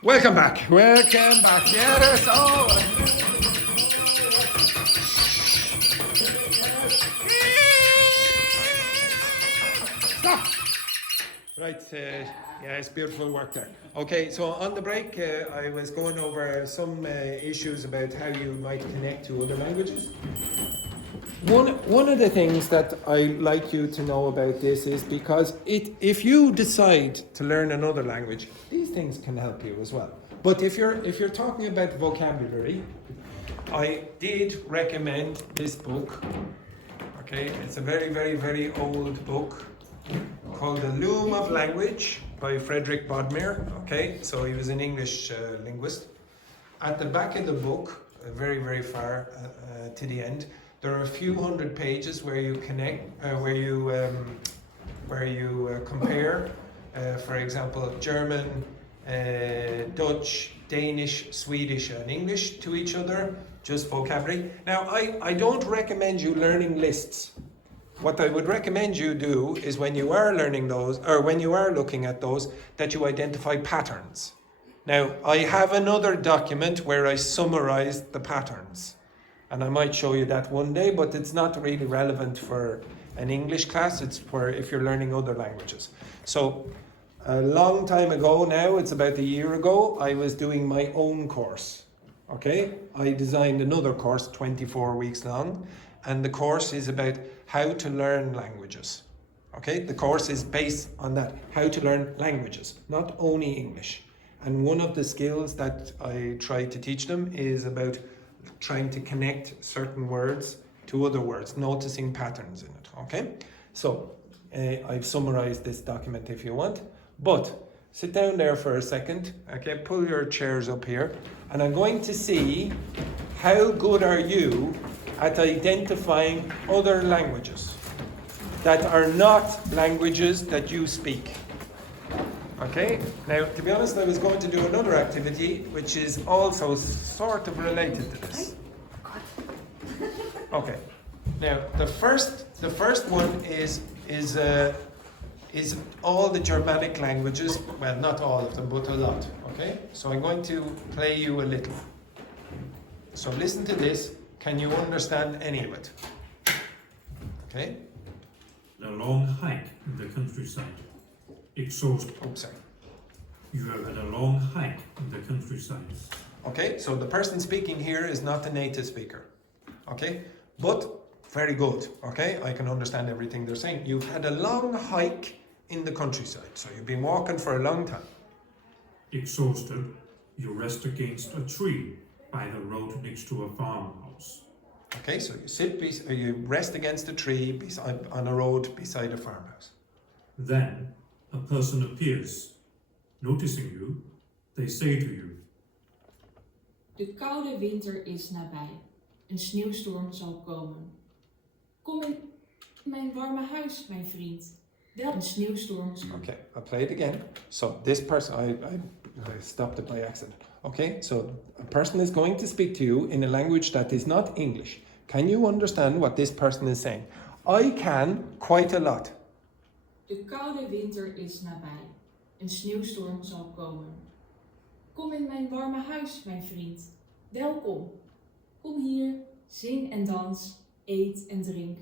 Welcome back. Welcome back. Yeah, that's all. Stop. Right. Yeah, it's beautiful work there. Okay, so on the break, I was going over some issues about how you might connect to other languages. One of the things that I like you to know about this is because if you decide to learn another language, these things can help you as well. But if you're talking about vocabulary, I did recommend this book. Okay, it's a very, very, very old book called The Loom of Language by Frederick Bodmer. Okay, so he was an English linguist. At the back of the book, very, very far to the end, there are a few hundred pages where you connect, where you compare, for example, German, Dutch, Danish, Swedish, and English to each other, just vocabulary. Now, I don't recommend you learning lists. What I would recommend you do is when you are learning those, or when you are looking at those, that you identify patterns. Now, I have another document where I summarized the patterns. And I might show you that one day, but it's not really relevant for an English class. It's for if you're learning other languages. So a long time ago now, it's about a year ago, I was doing my own course. Okay? I designed another course, 24 weeks long. And the course is about how to learn languages. Okay? The course is based on that, how to learn languages, not only English. And one of the skills that I try to teach them is about trying to connect certain words to other words, noticing patterns in it, okay? So, I've summarized this document if you want, but sit down there for a second, okay? Pull your chairs up here, and I'm going to see how good are you at identifying other languages that are not languages that you speak. Okay, now to be honest, I was going to do another activity which is also sort of related to this. Okay, now the first one is all the Germanic languages. Well, not all of them, but a lot. Okay, so I'm going to play you a little. So listen to this. Can you understand any of it? Okay. A long hike in the countryside. Exhausted. Oops, sorry. You have had a long hike in the countryside. Okay, so the person speaking here is not a native speaker. Okay, but very good. Okay, I can understand everything they're saying. You've had a long hike in the countryside, so you've been walking for a long time. Exhausted, you rest against a tree by the road next to a farmhouse. Okay, so you rest against a tree on a road beside a farmhouse. Then a person appears. Noticing you, they say to you, De koude winter is nabij. Een sneeuwstorm zal komen. Kom in mijn warme huis, mijn vriend. Wel een sneeuwstorm. Okay, I'll play it again. So this person, I stopped it by accident. Okay, so a person is going to speak to you in a language that is not English. Can you understand what this person is saying? I can quite a lot. De koude winter is nabij. Een sneeuwstorm zal komen. Kom in mijn warme huis, mijn vriend. Welkom. Kom hier, zing en dans, eet en drink.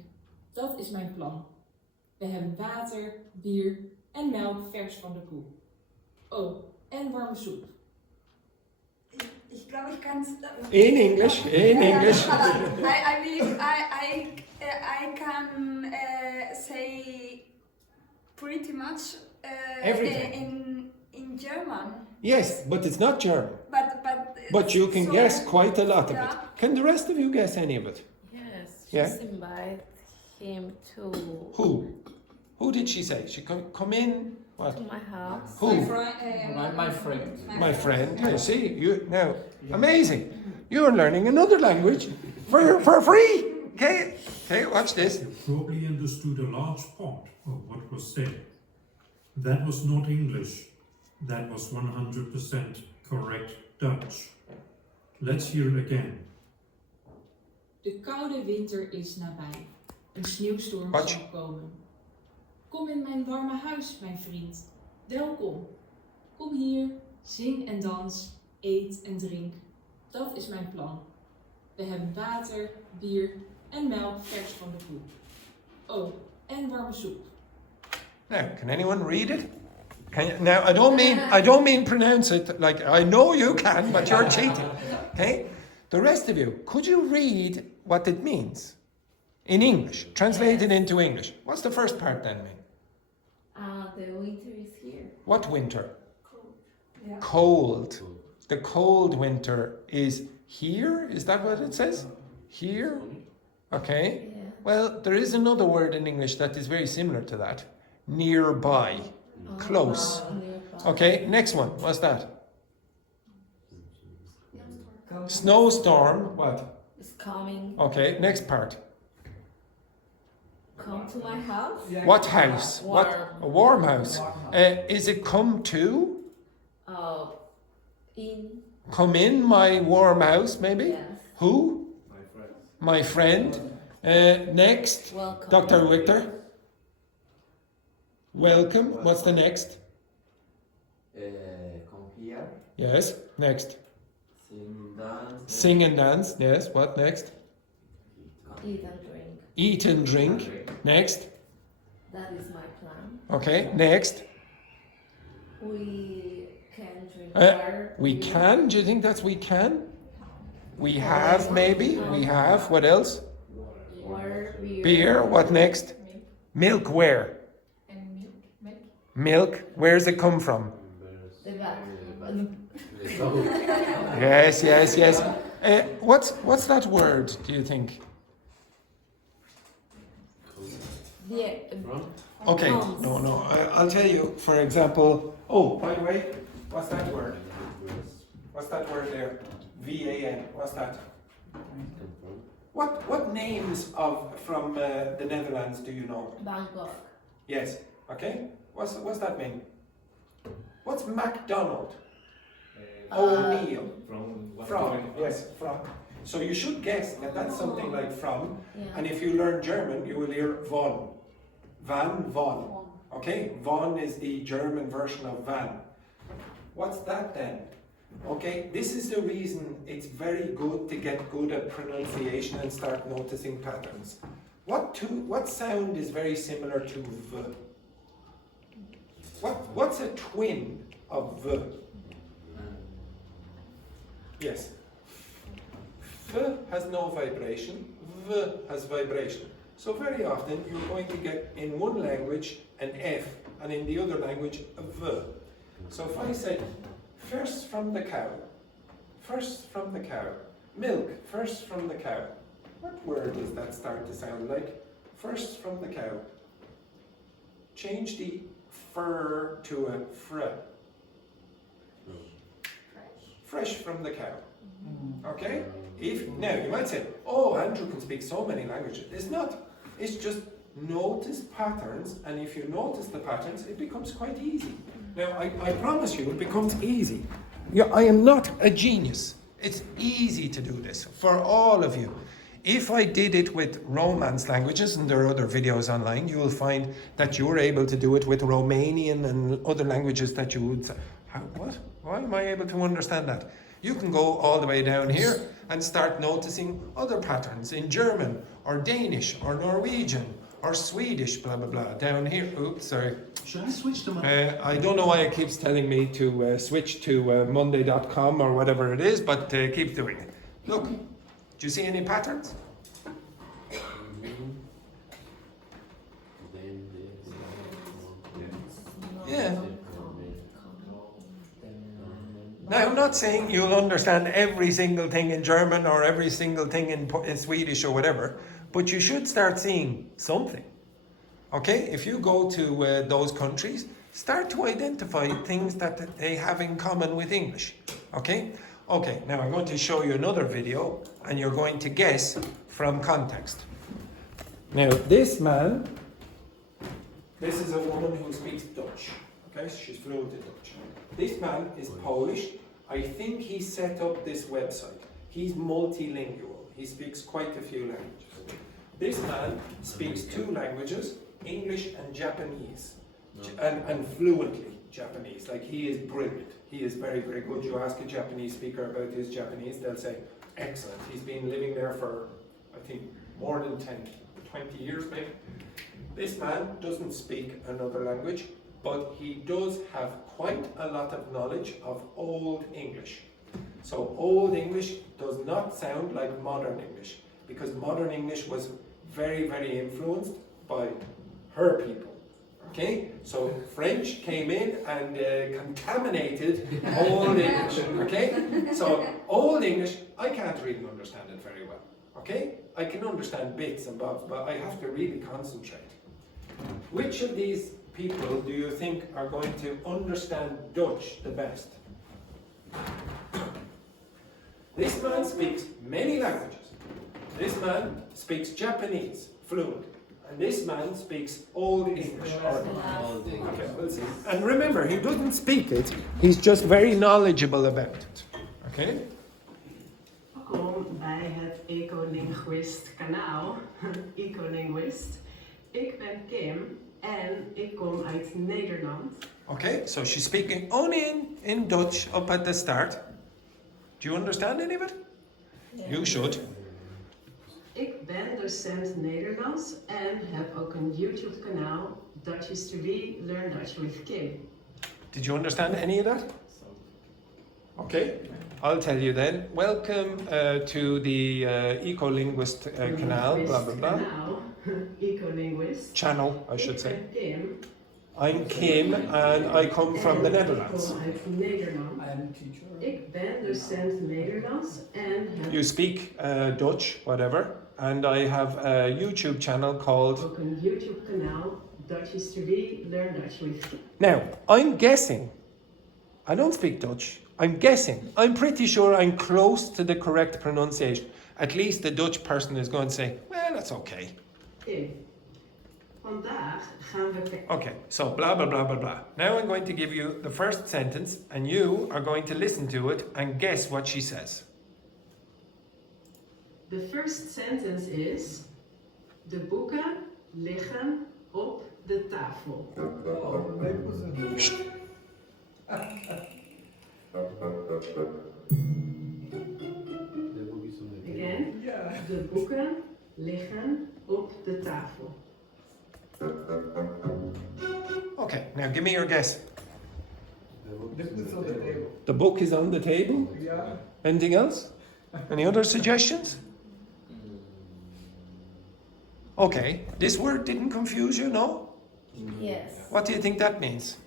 Dat is mijn plan. We hebben water, bier en melk vers van de koe. Oh, en warme soep. Ich glaube, ich kann es. In English, in English. I believe I can say pretty much Everything. in German. Yes, but it's not German. But But you can so, guess quite a lot of yeah. it. Can the rest of you guess any of it? Yes, Yeah? just invite him to Who? Who did she say? She come in? What? my house. Who? My friend. My friend. Yeah, see, you now. Amazing. You're learning another language for free. Okay. Okay, watch this. you probably understood a large part of what was said. That was not English. That was 100% correct Dutch. Let's hear it again. De koude winter is nabij. Een sneeuwstorm Watch. zal komen. Kom in mijn warme huis, mijn vriend. Welkom. Kom hier, Zing en dans, eet en drink. Dat is mijn plan. We hebben water, bier en melk vers van de koe. Oh, en warme soep. Now, can anyone read it? Can you, now, I don't mean pronounce it like I know you can, but you're cheating. Okay? The rest of you, could you read what it means in English? Translate it into English. What's the first part then mean? The winter is here. What winter? Yeah. Cold. The cold winter is here. Is that what it says? Here? Okay. Yeah. Well, there is another word in English that is very similar to that. Nearby. Close. Nearby. Okay, next one. What's that? Snowstorm. What? It's coming. Okay, next part. Come to my house. What house? Warm. What? A warm house. Is it come to? In. Come in my warm house, maybe? Yes. Who? My friend. Next. Welcome. Dr. Victor. Welcome. What's the next? Come here, Yes. Next. sing, dance. Sing and dance. Yes. What next? Eat and drink. Eat and drink. Next. That is my plan. Okay. Next. We can drink Uh, water. We can. Do you think that's we can? We have maybe. We have. What else? Water, beer. Beer. What next? Milk. Where? En milk. Milk. Where's it come from? The back. Yes. Yes. Yes. What's that word? Do you think? Yeah. Okay. Comes. No. I'll tell you. For example. Oh, by the way, what's that word? What's that word there? VAN. What's that? What names from the Netherlands do you know? Bangkok. Yes. Okay. What's that mean? What's MacDonald? O'Neill. From. Yes. From. So you should guess that that's something like from. Yeah. And if you learn German, you will hear von. Von. Okay. Von is the German version of van. What's that then? Okay, this is the reason it's very good to get good at pronunciation and start noticing patterns. What sound is very similar to v? What's a twin of v? Yes. F has no vibration, v has vibration. So very often you're going to get in one language an F and in the other language a v. So if I say first from the cow, milk, first from the cow. What word does that start to sound like? First from the cow. Change the fur to a fr. Fresh from the cow. Okay? Now you might say, oh, Andrew can speak so many languages. It's not. It's just notice patterns, and if you notice the patterns, it becomes quite easy. Now, I promise you, it becomes easy. Yeah, I am not a genius. It's easy to do this for all of you. If I did it with Romance languages, and there are other videos online, you will find that you're able to do it with Romanian and other languages that you would say, what? Why am I able to understand that? You can go all the way down here and start noticing other patterns in German or Danish or Norwegian or Swedish, blah, blah, blah, down here. Oops, sorry. Should I switch to my... I don't know why it keeps telling me to switch to monday.com or whatever it is, but keep doing it. Look, do you see any patterns? Yeah. Now, I'm not saying you'll understand every single thing in German or every single thing in Swedish or whatever, but you should start seeing something. Okay? If you go to those countries, start to identify things that they have in common with English. Okay? Okay, now I'm going to show you another video and you're going to guess from context. Now, this man, this is a woman who speaks Dutch. Okay, she's fluent in Dutch. This man is Polish. I think he set up this website. He's multilingual. He speaks quite a few languages. This man speaks 2 languages, English and Japanese, and fluently. Japanese. Like, he is brilliant. He is very, very good. You ask a Japanese speaker about his Japanese, they'll say, excellent. He's been living there for, I think, more than 20 years maybe. This man doesn't speak another language, but he does have quite a lot of knowledge of Old English. So Old English does not sound like modern English, because modern English was very, very influenced by her people. Okay, so French came in and contaminated Old English. Okay, so Old English, I can't really understand it very well. Okay, I can understand bits and bobs, but I have to really concentrate. Which of these people do you think are going to understand Dutch the best? This man speaks many languages. This man speaks Japanese fluent. And this man speaks Old English. Okay, we'll see. And remember, he doesn't speak it, he's just very knowledgeable about it. Okay? Welkom bij het Ecolinguist kanaal, Ecolinguist. Ik ben Kim en ik kom uit Nederland. Okay, so she's speaking only in Dutch up at the start. Do you understand any of it? Yeah. You should. Ik ben docent Nederlands en heb ook een YouTube kanaal, Dutch is to be, Learn Dutch with Kim. Did you understand any of that? Okay, I'll tell you then. Welcome to the Ecolinguist canal, blah blah blah. Kanaal, Ecolinguist. Channel, I should say. Ik ben Kim. I'm Kim and I come from the Netherlands. Ik kom uit Nederland. I am a teacher. Ik ben docent Nederlands en heb You speak Dutch, whatever, and I have a YouTube channel called... ook een YouTube kanaal, Dutch is to be, Learn Dutch with Kim. Now, I'm guessing, I don't speak Dutch, I'm guessing, I'm pretty sure I'm close to the correct pronunciation. At least the Dutch person is going to say, well, that's okay. Kim. Vandaag gaan we Okay, so blah, blah, blah, blah, blah. Now I'm going to give you the first sentence and you are going to listen to it and guess what she says. The first sentence is: de boeken liggen op de tafel. Again, de boeken liggen op de tafel. Okay, now give me your guess. The book is on the table? Yeah. Anything else? Any other suggestions? Okay, this word didn't confuse you, no? Yes. What do you think that means?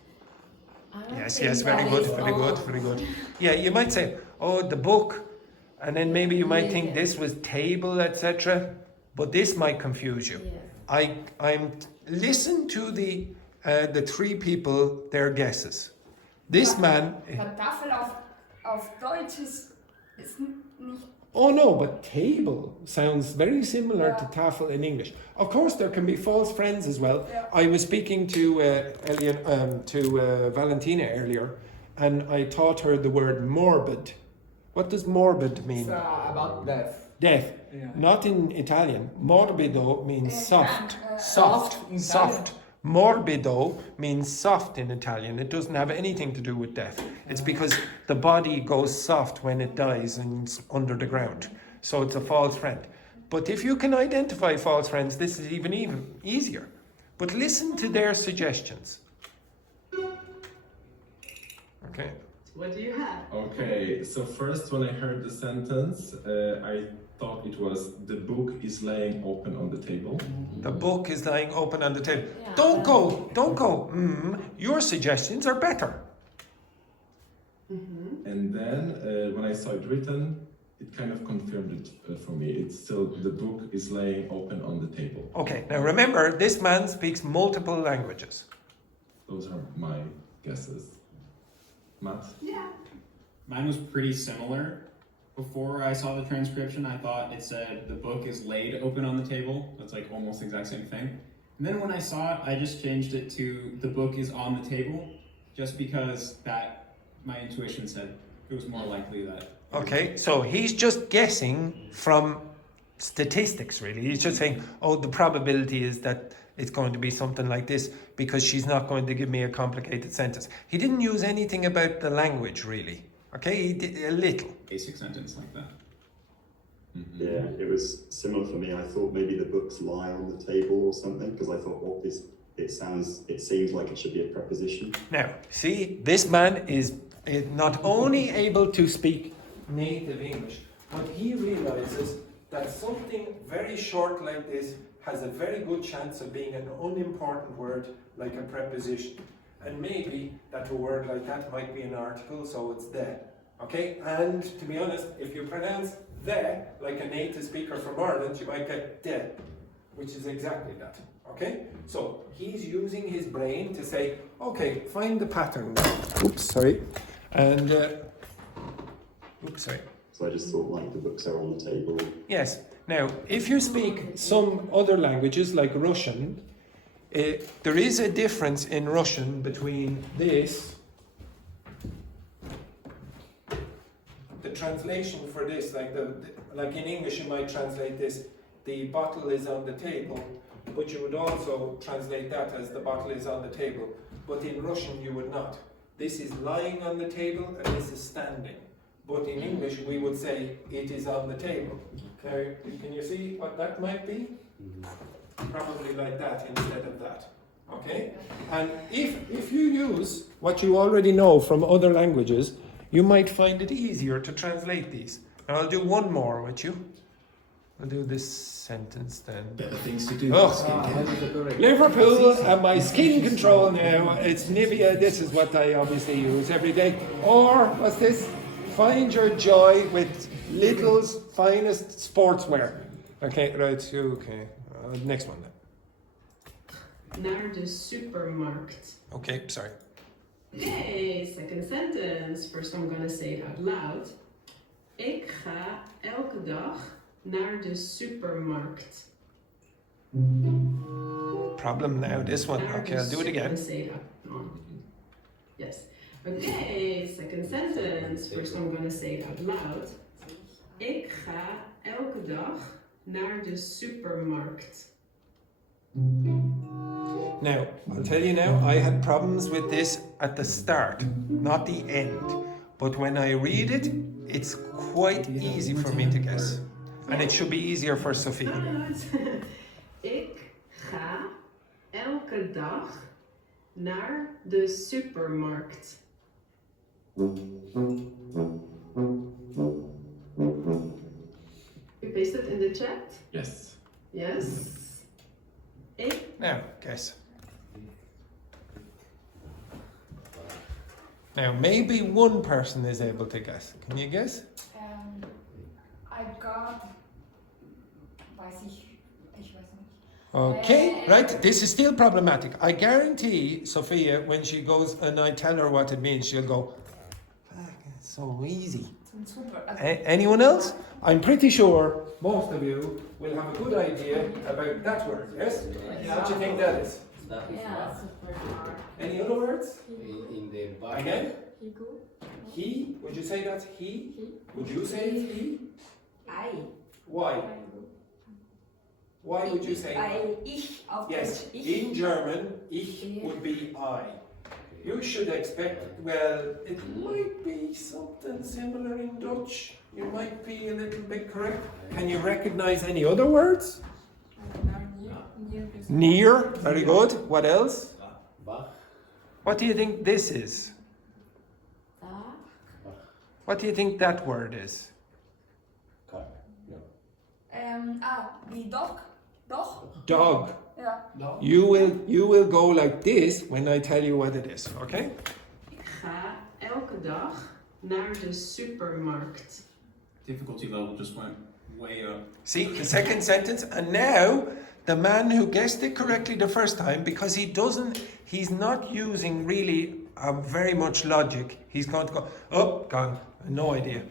I don't Yes, think yes, very that good, is very all. good, very good. Yeah, you might say, oh, the book, and then maybe you might think Yeah. this was table, etc. But this might confuse you. Yeah. I'm listen to the three people, their guesses. This man, Aber Tafel auf Deutsch ist nicht. oh no, but table sounds very similar to Yeah. tafel in English. Of course, there can be false friends as well. Yeah. I was speaking to Valentina earlier, and I taught her the word morbid. What does morbid mean? It's about death. Death. Yeah. Not in Italian. Morbido means soft. Soft. Soft in Soft. Morbido means soft in Italian. It doesn't have anything to do with death. It's because the body goes soft when it dies and it's under the ground. So it's a false friend. But if you can identify false friends, this is even easier. But listen to their suggestions. Okay. What do you have? Okay, so first when I heard the sentence, I thought it was the book is laying open on the table. The book is lying open on the table. Yeah. Don't go. Your suggestions are better. And then when I saw it written, it kind of confirmed it for me. It's still the book is laying open on the table. Okay, now remember, this man speaks multiple languages. Those are my guesses. Matt? Yeah. Mine was pretty similar. Before I saw the transcription, I thought it said the book is laid open on the table. That's like almost the exact same thing. And then when I saw it, I just changed it to the book is on the table, just because that my intuition said it was more likely that. Okay, so he's just guessing from statistics, really. He's just saying, oh, the probability is that it's going to be something like this because she's not going to give me a complicated sentence. He didn't use anything about the language really. Okay, he did a little. Basic sentence like that. Yeah, it was similar for me. I thought maybe the books lie on the table or something because I thought, well, it seems like it should be a preposition. Now, see, this man is not only able to speak native English, but he realizes that something very short like this has a very good chance of being an unimportant word like a preposition. And maybe that a word like that might be an article, so it's the. Okay? And to be honest, if you pronounce the like a native speaker from Ireland, you might get de, which is exactly that. Okay? So he's using his brain to say, okay, find the pattern. Oops, sorry. And, oops, sorry. So I just thought like the books are on the table. Yes. Now, if you speak some other languages like Russian, there is a difference in Russian between this, the translation for this, like in English you might translate this, the bottle is on the table, but you would also translate that as the bottle is on the table. But in Russian you would not. This is lying on the table and this is standing. But in English we would say it is on the table. Okay, can you see what that might be? Probably like that instead of that. Okay? And if you use what you already know from other languages, you might find it easier to translate these. Now I'll do one more with you. I'll do this sentence then. Better things to do. Liverpool and my skin control now. It's Nivea. This is what I obviously use every day. Or what's this? Find your joy with Lidl's finest sportswear. Okay, right. Okay. Next one then. Naar de supermarkt. Okay, sorry. Okay, second sentence. First I'm gonna say it out loud. Ik ga elke dag naar de supermarkt. Problem now, this one. Okay, I'll do it again. Say it out. Yes. Okay, second sentence. First I'm gonna say it out loud. Ik ga elke dag naar de supermarkt. Now, I'll tell you now, I had problems with this at the start, not the end. But when I read it, it's quite easy for me to guess. And it should be easier for Sophie. Ik ga elke dag naar de supermarkt. You paste it in the chat? Yes. Yes. Now, guess. Now, maybe one person is able to guess. Can you guess? I got. Weiß ich weiß nicht. Okay, right. This is still problematic. I guarantee Sophia, when she goes and I tell her what it means, she'll go, "Fuck, it's so easy." Anyone else? I'm pretty sure most of you will have a good idea about that word, yes? What do you think that is? Yeah, super hard. Any other words? In the back. Again? He? Would you say that's he? Would you say it's he? I. Why? Why would you say Ich auf yes, Deutsch. in German, ich would be I. You should expect, well, it might be something similar in Dutch. You might be a little bit correct. Can you recognize any other words? Near, very good. What else? What do you think this is? What do you think that word is? Die dog. Dog. Ja. You will go like this when I tell you what it is, okay? Ik ga elke dag naar de supermarkt. Difficulty level just went way up. See, the second sentence, and now the man who guessed it correctly the first time, because he's not using really very much logic, he's going to go, oh, gone, no idea.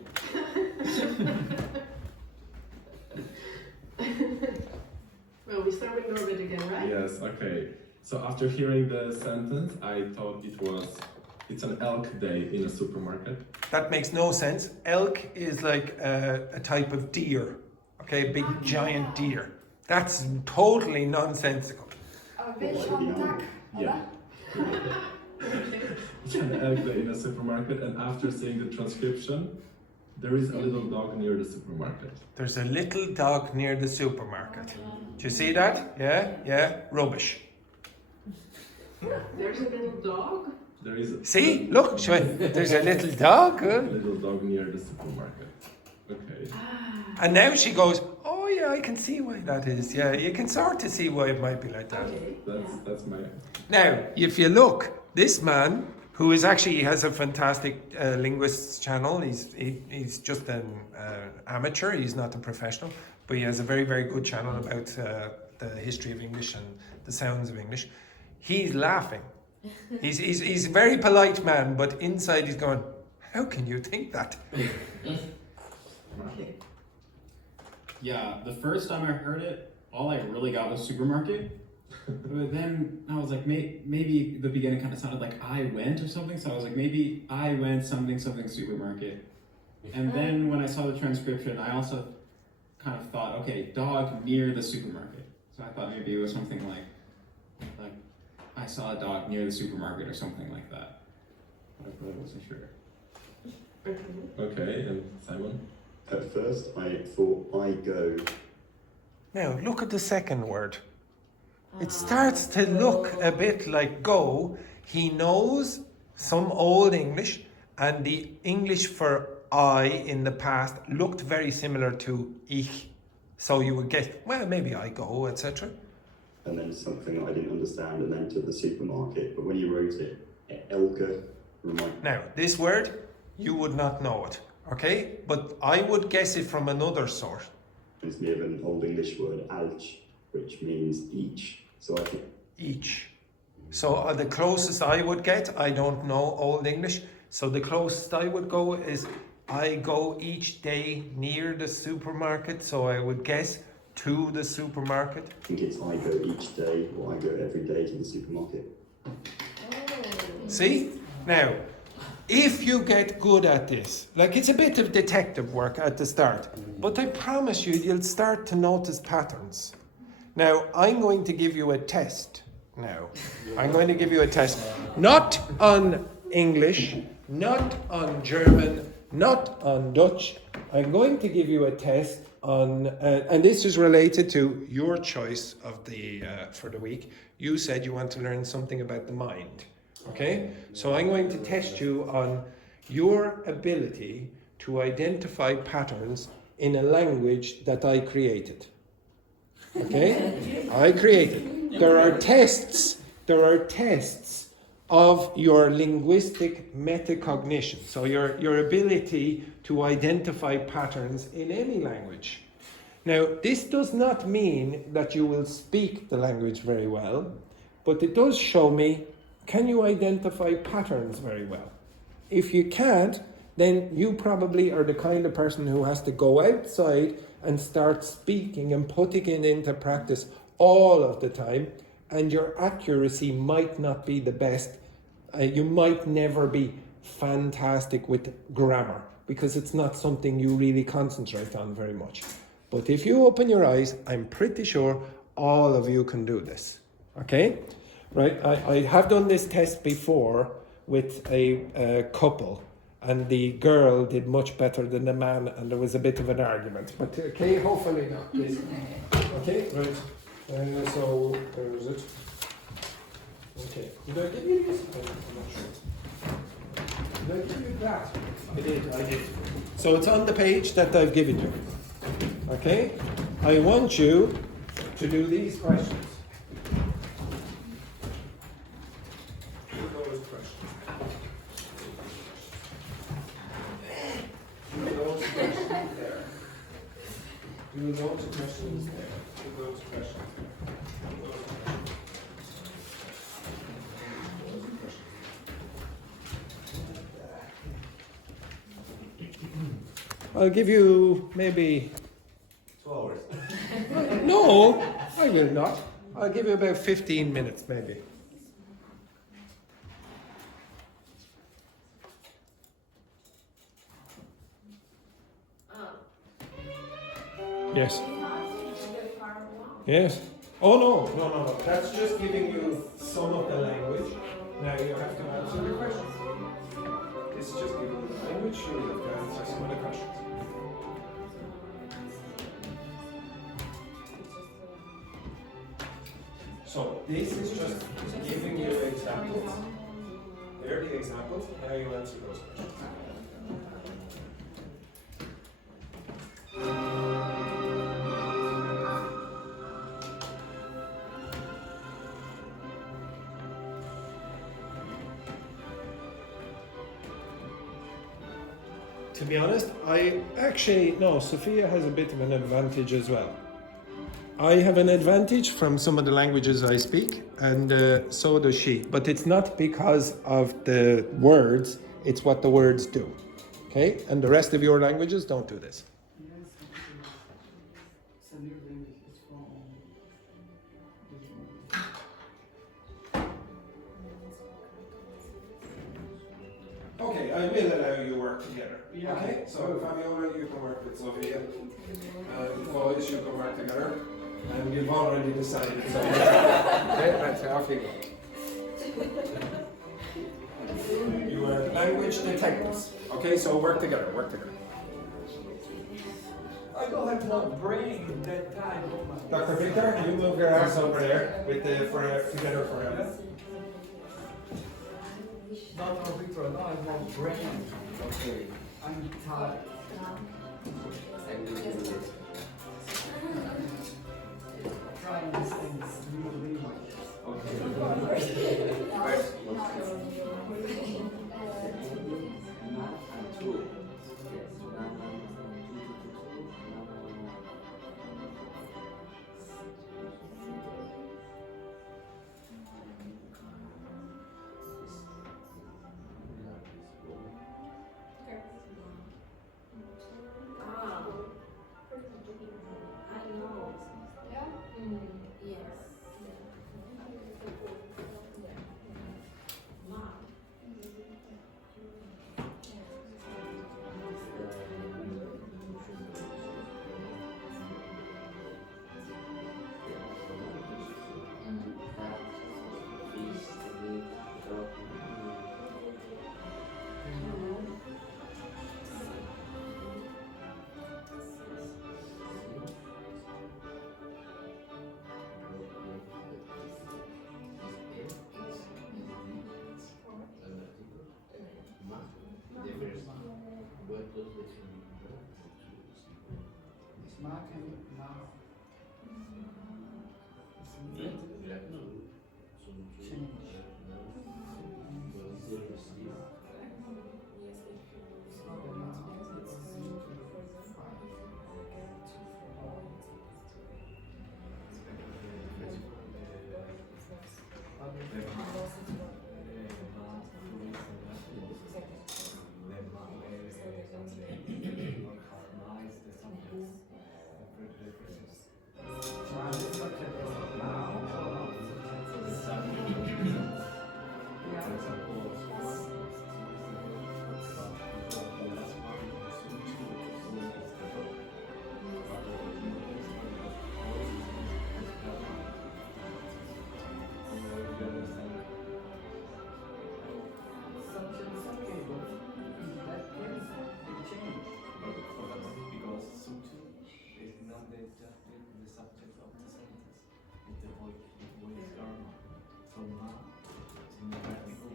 Well, we start with Norbert again, right? Yes, okay. So after hearing the sentence, I thought it's an elk day in a supermarket. That makes no sense. Elk is like a type of deer, okay, big giant deer. That's totally nonsensical. Welcome dag. Yeah. An elke in a supermarket, and after seeing the transcription, there is a little dog near the supermarket. There's a little dog near the supermarket. Do you see that? Yeah, yeah. Rubbish. There's a little dog. There is a See? Look, there's a little dog. little dog near the supermarket. Okay. And now she goes, oh yeah, I can see why that is. Yeah, you can sort of see why it might be like that. Okay. That's my. Now, if you look, this man, who is actually, he has a fantastic linguists channel. He's just an amateur. He's not a professional, but he has a very, very good channel about the history of English and the sounds of English. He's laughing. He's a very polite man, but inside he's going, how can you think that? Yeah, the first time I heard it, all I really got was supermarket. But then I was like, maybe the beginning kind of sounded like I went or something. So I was like, maybe I went something supermarket. And then when I saw the transcription, I also kind of thought, okay, dog near the supermarket. So I thought maybe it was something like I saw a dog near the supermarket or something like that. But I really wasn't sure. Okay, and Simon? At first, I thought I go. Now, look at the second word. It starts to look a bit like go. He knows some Old English, and the English for I in the past looked very similar to ich. So you would get, well, maybe I go, etc. And then something I didn't understand, and then to the supermarket. But when you wrote it, Elke reminded. Now, this word, you would not know it, okay? But I would guess it from another source. Reminds me of an Old English word, alch, which means each. So I think Each. So the closest I would get, I don't know Old English, so the closest I would go is I go each day near the supermarket, so I would guess to the supermarket. I think it's I go each day, or I go every day to the supermarket. See? Now, if you get good at this, like it's a bit of detective work at the start, but I promise you, you'll start to notice patterns. Now, I'm going to give you a test now. I'm going to give you a test, not on English, not on German, not on Dutch. I'm going to give you a test on, and this is related to your choice of the for the week. You said you want to learn something about the mind, okay? So I'm going to test you on your ability to identify patterns in a language that I created. Okay? I created. There are tests of your linguistic metacognition. So your ability to identify patterns in any language. Now, this does not mean that you will speak the language very well, but it does show me, can you identify patterns very well? If you can't, then you probably are the kind of person who has to go outside and start speaking and putting it into practice all of the time, and your accuracy might not be the best. You might never be fantastic with grammar because it's not something you really concentrate on very much. But if you open your eyes, I'm pretty sure all of you can do this. Okay? Right? I have done this test before with a couple, and the girl did much better than the man, and there was a bit of an argument. But okay, hopefully not. Please. Okay, right. So where is it? Okay. Did I give you this? I'm not sure. Did I give you that? I did. So it's on the page that I've given you. Okay? I want you to do these questions. Do those questions. Do those questions there. Do those questions there. Do those questions. I'll give you maybe 2 hours. No, I will not. I'll give you about 15 minutes maybe. Yes. Yes. Oh no. That's just giving you some of the language. Now you have to answer the questions. This is just giving you the language, so you have to answer some of the questions. So this is just giving you examples. There are the examples. Now you answer those questions. To be honest, Sophia has a bit of an advantage as well. I have an advantage from some of the languages I speak, and so does she. But it's not because of the words, it's what the words do. Okay? And the rest of your languages don't do this. Okay, I will allow you to work together. Yeah. Okay? So Fabiola, you can work with Sophia. And boys, you can work together. And you've already decided. So you are language detectives. Okay, so work together, I don't have no brain that time. Dr. Victor, you move your arms over there with the together forever. Dr. Victor, I don't have no brain. Okay. I'm tired. Trying these things really much.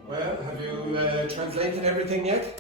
Well, have you translated everything yet?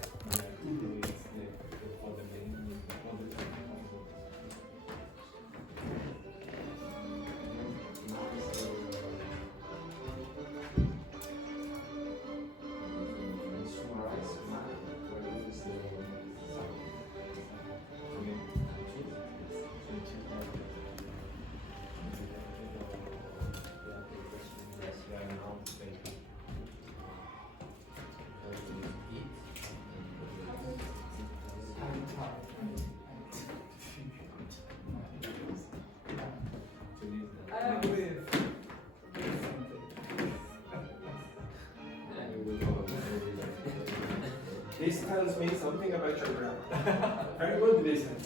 This tells me something about your grammar. Very good listening.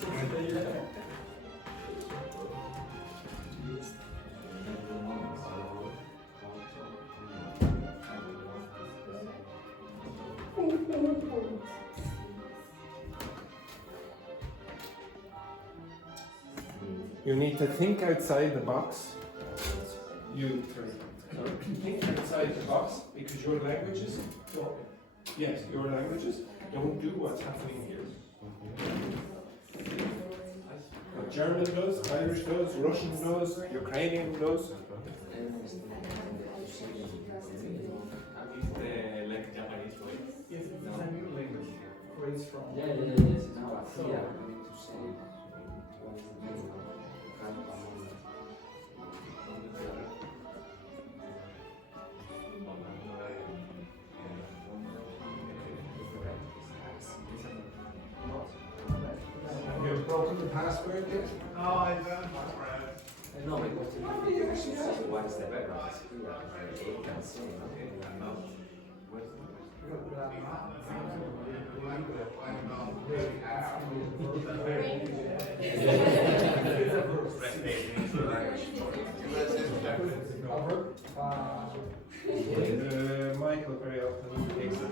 You need to think outside the box. You three. Think outside the box because your languages, yes, your languages don't do what's happening here. What German does, Irish does, Russian does, Ukrainian does. Like Japanese way. Yes, it's a new language. Creates from. Yes. Now I see. I need to say what is the meaning of You've broken the password yet? Oh, I don't. no, because you actually see what is the background. You can see. Michael very often takes it.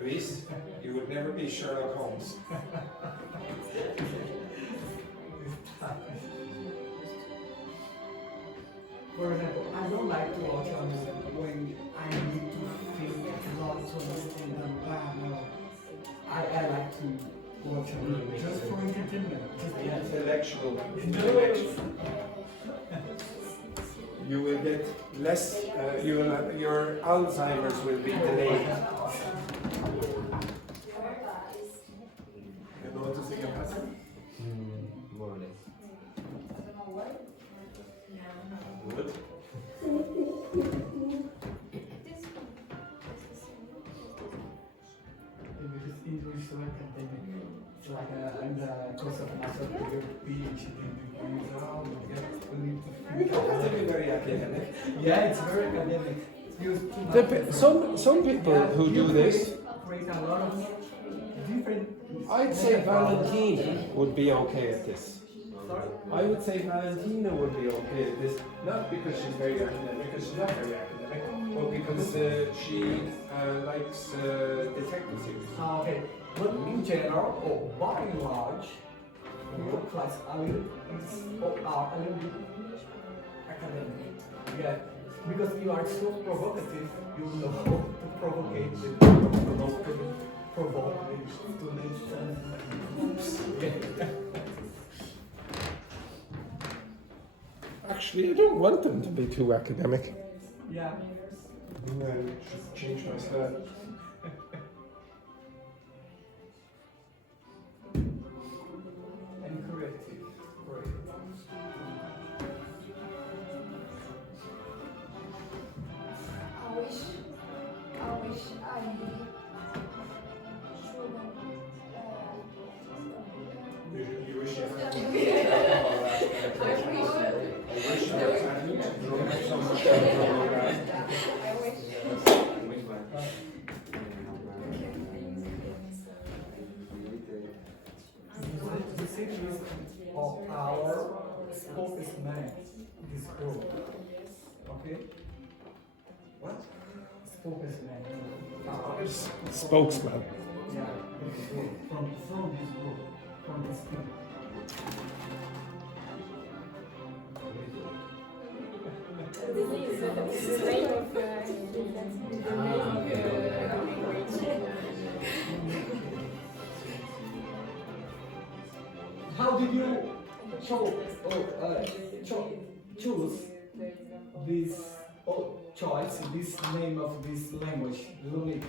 Luis, you would never be Sherlock Holmes. For example, I don't like to watch on when I need to think a lot to understand them. No. I like to watch on just for entertainment. Just Intellectual connection. You will get less, your Alzheimer's will be delayed. You know what to think about it? More or less. Good. because English is so academic. It's like in the course of master degree, PhD degrees, we need to think. Very academic. Yeah, it's very academic. Some people who do this, create a lot of different. I'd say Valentina would be okay at this. I would say Valentina would be okay at this, not because she's very academic, because she's not very academic, but because she likes detective series. Okay, but in general, or by and large, your class are a little bit academic. Yeah, because you are so provocative, you know how to provocate the provoke the students. Actually, I don't want them to be too academic. Yeah. I should change my style. And creative. I wish I You wish you had The secret of our spokesman is group. Okay? What? Spokesman. spokesman. Yeah, this group. From this group. From this group. This is the name of How did you choose this choice, this name of this language, Lumic?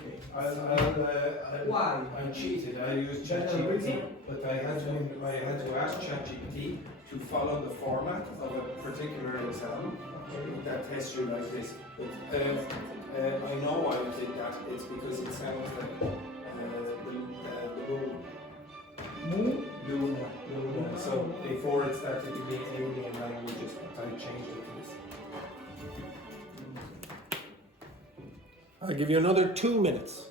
Why? I cheated. I used ChatGPT, but I had to ask ChatGPT to follow the format of a particular exam. that tests you like this. But I know why I did that. It's because it sounds like the moon. Luna. So before it started to be alien languages, I changed it to this. I'll give you another 2 minutes.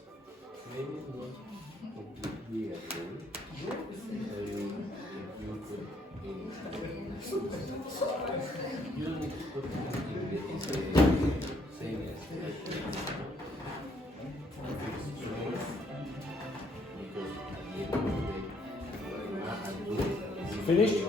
Finished?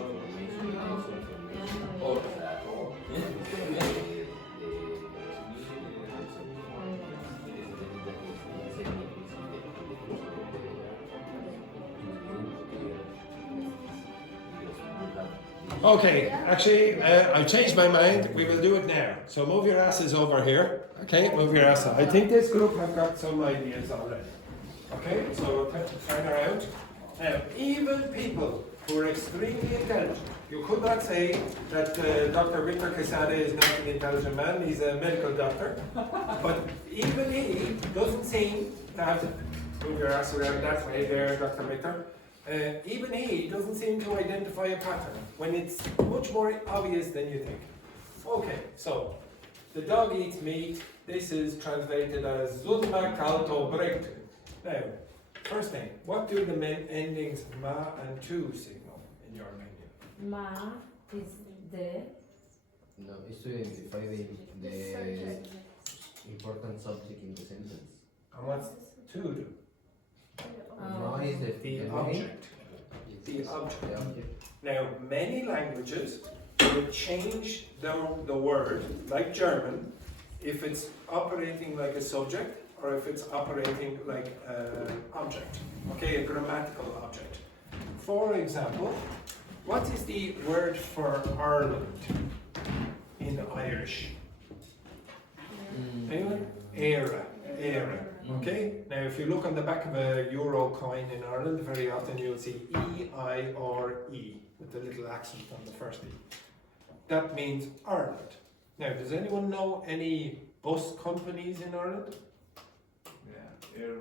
Okay, actually, I've changed my mind. We will do it now. So move your asses over here. Okay, move your asses. I think this group have got some ideas already. Okay, so turn around. Now, even people who are extremely intelligent, you could not say that Dr. Victor Quesada is not an intelligent man, he's a medical doctor. But even he doesn't seem to have to move your ass around that way there, Dr. Victor. Even he doesn't seem to identify a pattern when it's much more obvious than you think. Okay, so the dog eats meat. This is translated as Zudma Kalto Brekt. Now, first thing, what do the endings ma and tu signal in your menu? Ma is the. No, it's to identify the important subject in the sentence. And what's tu do? Ma is the object. The object. The object. Now, many languages will change the word, like German, if it's operating like a subject or if it's operating like an object, okay, a grammatical object. For example, what is the word for Ireland in Irish? Anyone? Era. Okay? Now, if you look on the back of a euro coin in Ireland, very often you'll see E-I-R-E with the little accent on the first E. That means Ireland. Now, does anyone know any bus companies in Ireland? Yeah,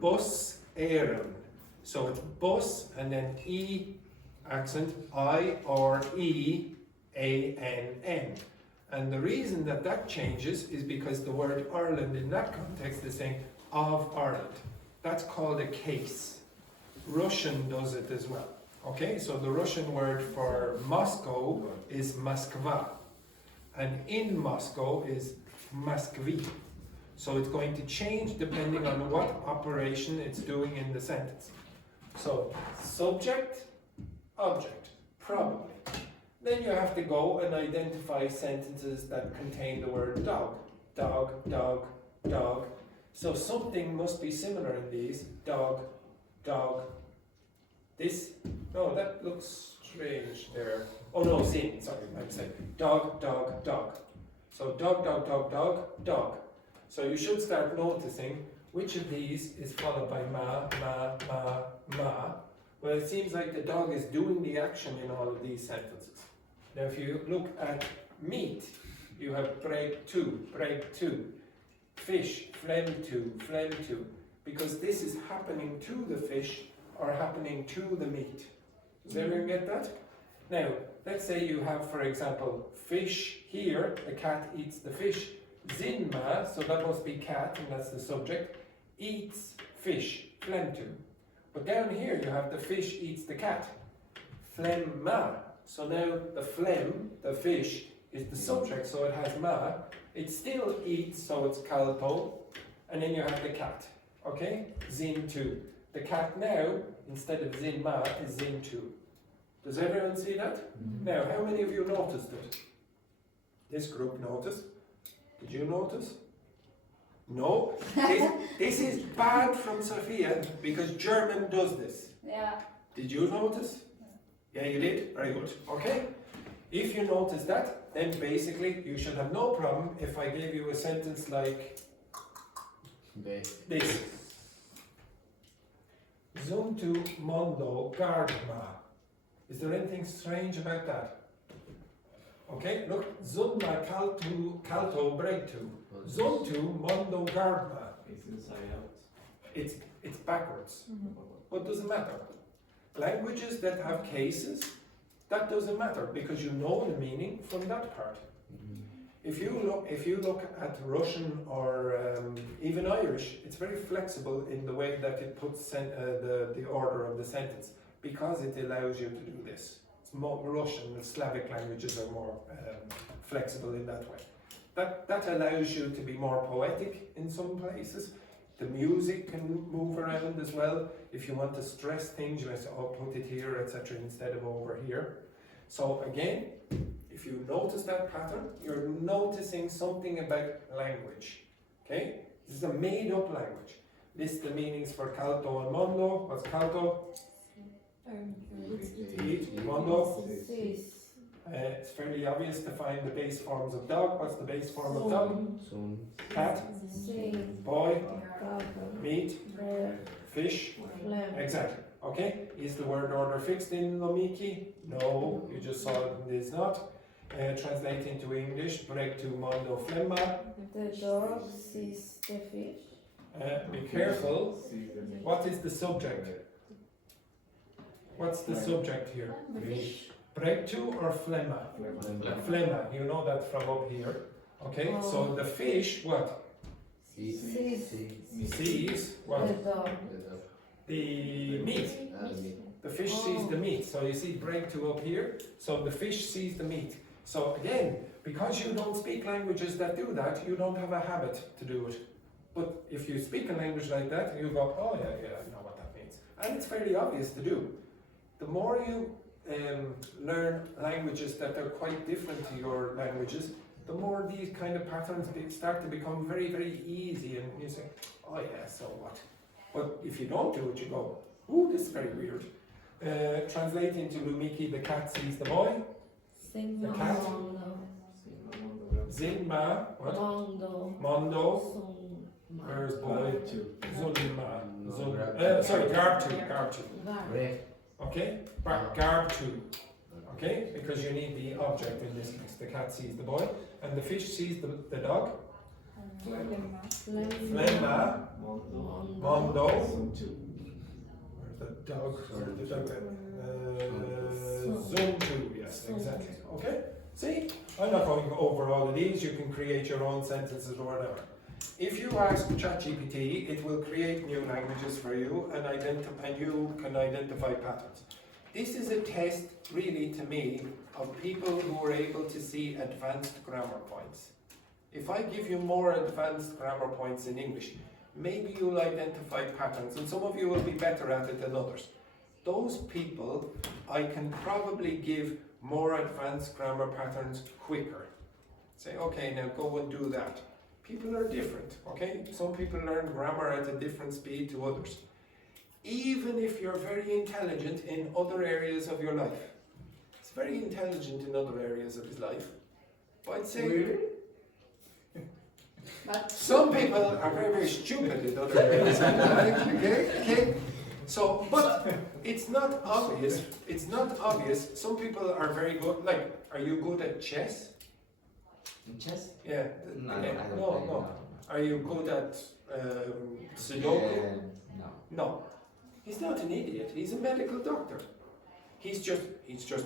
Bus Éireann. So it's bus and then E accent, I-R-E-A-N-N. And the reason that changes is because the word Ireland in that context is saying of Ireland. That's called a case. Russian does it as well. Okay, so the Russian word for Moscow is Moskva. And in Moscow is Moskvi. So it's going to change depending on what operation it's doing in the sentence. So subject, object, probably. Then you have to go and identify sentences that contain the word dog. Dog, dog, dog. So something must be similar in these. Dog, dog. This, no, that looks strange there. Oh no, sin, sorry, I'm saying. Dog, dog, dog. So dog, dog, dog, dog, dog. So you should start noticing which of these is followed by ma, ma, ma, ma. Well, it seems like the dog is doing the action in all of these sentences. Now, if you look at meat, you have break two, fish, phlegm two, because this is happening to the fish or happening to the meat. Does everyone get that? Now, let's say you have, for example, fish here, the cat eats the fish. Zinma, so that must be cat, and that's the subject, eats fish, phlegm two. But down here you have the fish eats the cat, phlegma. So now the phlegm, the fish, is the subject, so it has ma. It still eats, so it's kalto. And then you have the cat, okay? Zin two. The cat now, instead of zin ma, is zin two. Does everyone see that? Now, how many of you noticed it? This group noticed. Did you notice? No? This is bad from Sophia because German does this. Yeah. Did you notice? Yeah, you did? Very good. Okay. If you notice that, then basically you should have no problem if I gave you a sentence like this. Zuntu mondo gardma. Is there anything strange about that? Okay, look, zunma kalto breaktu. Zuntu mondo gardma. It's inside out. It's backwards. What doesn't matter? Languages that have cases, that doesn't matter because you know the meaning from that part. If you look at Russian or even Irish, it's very flexible in the way that it puts the order of the sentence because it allows you to do this. It's more Russian, the Slavic languages are more flexible in that way. That allows you to be more poetic in some places. The music can move around as well. If you want to stress things, you might say, oh, put it here, etc., instead of over here. So again, if you notice that pattern, you're noticing something about language. Okay? This is a made-up language. List the meanings for caldo and mondo. What's caldo? Eat. Mondo? It's fairly obvious to find the base forms of dog. What's the base form of dog? Cat? Boy? Meat? Fish? Exactly. Okay? Is the word order fixed in Lomiki? No, you just saw it is not. Translate into English, break to mondo flemma. The dog sees the fish. Be careful. What is the subject? What's the subject here? Fish. Break to or flemma? Flemma. You know that from up here. Okay, so the fish, what? Sees what? The dog. The meat. The fish sees the meat. So you see break to up here. So the fish sees the meat. So again, because you don't speak languages that do that, you don't have a habit to do it. But if you speak a language like that, you go, oh yeah, I know what that means. And it's fairly obvious to do. The more you learn languages that are quite different to your languages, the more these kind of patterns start to become very, very easy. And you say, oh yeah, so what? But if you don't do it, you go, ooh, this is very weird. Translate into Lumiki, the cat sees the boy. The cat. Zinma. What? Mondo. Where's boy? Zulma. Sorry, Garbtu. Okay? Garbtu. Okay? Because you need the object in this case. The cat sees the boy. And the fish sees the dog. Flemma. Mondo. Where's the dog? Zuntu. Yes, exactly. Okay? See? I'm not going over all of these. You can create your own sentences or whatever. If you ask ChatGPT, it will create new languages for you and you can identify patterns. This is a test, really, to me, of people who are able to see advanced grammar points. If I give you more advanced grammar points in English, maybe you'll identify patterns, and some of you will be better at it than others. Those people, I can probably give more advanced grammar patterns quicker. Say, okay, now go and do that. People are different, okay? Some people learn grammar at a different speed to others. Even if you're very intelligent in other areas of your life. It's very intelligent in other areas of his life. But I'd say... Really? Some people are very, very stupid in other areas of their life, okay? So, but it's not obvious. It's not obvious. Some people are very good. Like, are you good at chess? Chess? Yeah. No. Are you good at Sudoku? No. He's not an idiot. He's a medical doctor. He's just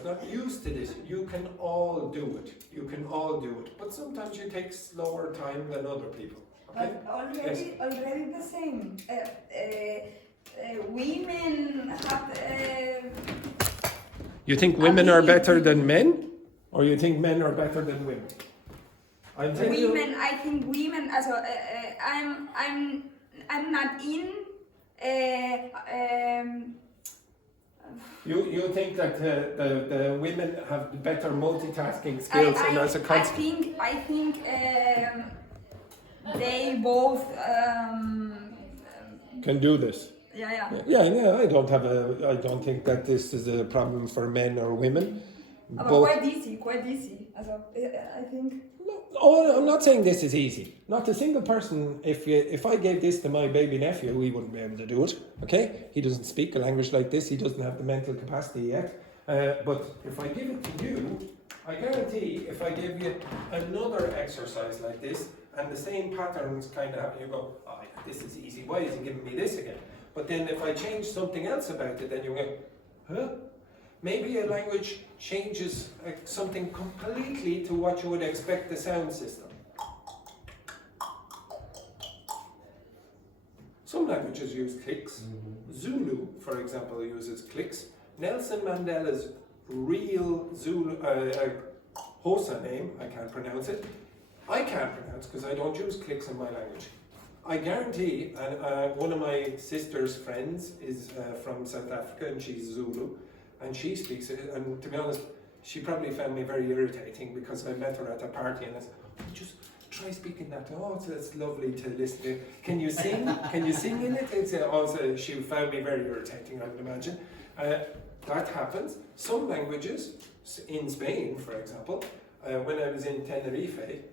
not used to this. You can all do it. You can all do it. But sometimes you take slower time than other people. Okay? But already the same. Women have. You think women are better than men, or you think men are better than women? Women, I think women. Also, I'm not in. You think that the women have better multitasking skills, and as a consequence, I think they both can do this. Yeah. I don't think that this is a problem for men or women. Quite easy. Also, I think. Oh, I'm not saying this is easy. Not a single person. If I gave this to my baby nephew, he wouldn't be able to do it. Okay, he doesn't speak a language like this. He doesn't have the mental capacity yet. But if I give it to you, I guarantee if I give you another exercise like this, and the same patterns kind of happen, you go, oh, yeah, this is easy, why is he giving me this again? But then if I change something else about it, then you go, huh? Maybe a language changes something completely to what you would expect the sound system. Some languages use clicks. Zulu, for example, uses clicks. Nelson Mandela's real Zulu, Xhosa name, I can't pronounce it. I can't pronounce because I don't use clicks in my language. I guarantee, one of my sister's friends is from South Africa and she's Zulu, and she speaks it, and to be honest, she probably found me very irritating because I met her at a party and I said, oh, just try speaking that. Oh, it's lovely to listen to. Can you sing? Can you sing in it? It's also, she found me very irritating, I would imagine. That happens. Some languages, in Spain, for example, when I was in Tenerife,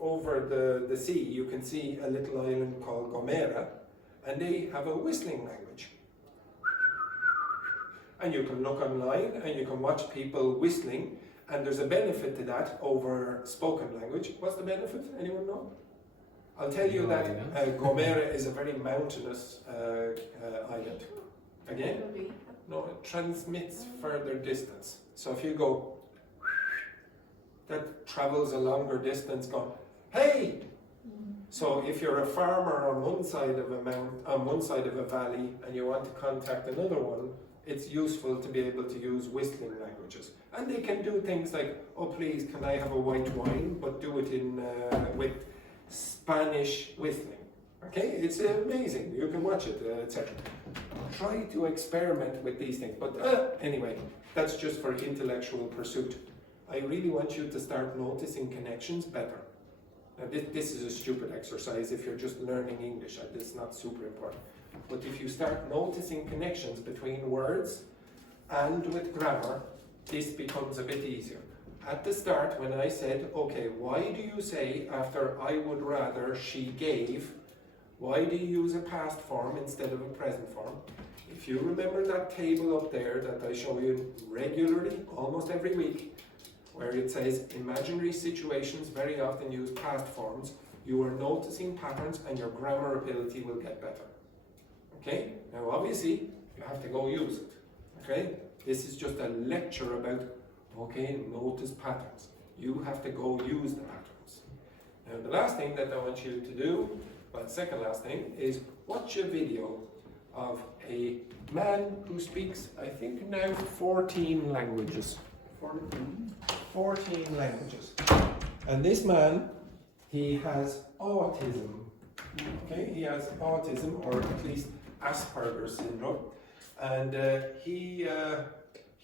over the sea, you can see a little island called Gomera, and they have a whistling language. And you can look online and you can watch people whistling, and there's a benefit to that over spoken language. What's the benefit? Anyone know? I'll tell you that Gomera is a very mountainous island. Again? No, it transmits further distance. So if you go, that travels a longer distance going, hey! So if you're a farmer on one side of a on one side of a valley and you want to contact another one, it's useful to be able to use whistling languages. And they can do things like, oh please, can I have a white wine, but do it in with Spanish whistling. Okay, it's amazing. You can watch it, etc. Try to experiment with these things. But anyway, that's just for intellectual pursuit. I really want you to start noticing connections better. Now, this is a stupid exercise if you're just learning English. It's not super important. But if you start noticing connections between words and with grammar, this becomes a bit easier. At the start, when I said, okay, why do you say after I would rather, she gave, why do you use a past form instead of a present form? If you remember that table up there that I show you regularly, almost every week, where it says imaginary situations very often use past forms, you are noticing patterns and your grammar ability will get better. Okay? Now obviously, you have to go use it. Okay? This is just a lecture about, okay, notice patterns. You have to go use the patterns. Now the last thing that I want you to do, well, second last thing, is watch a video of a man who speaks, I think now 14 languages. 14 languages. And this man, he has autism. Okay, he has autism, or at least Asperger's syndrome. And he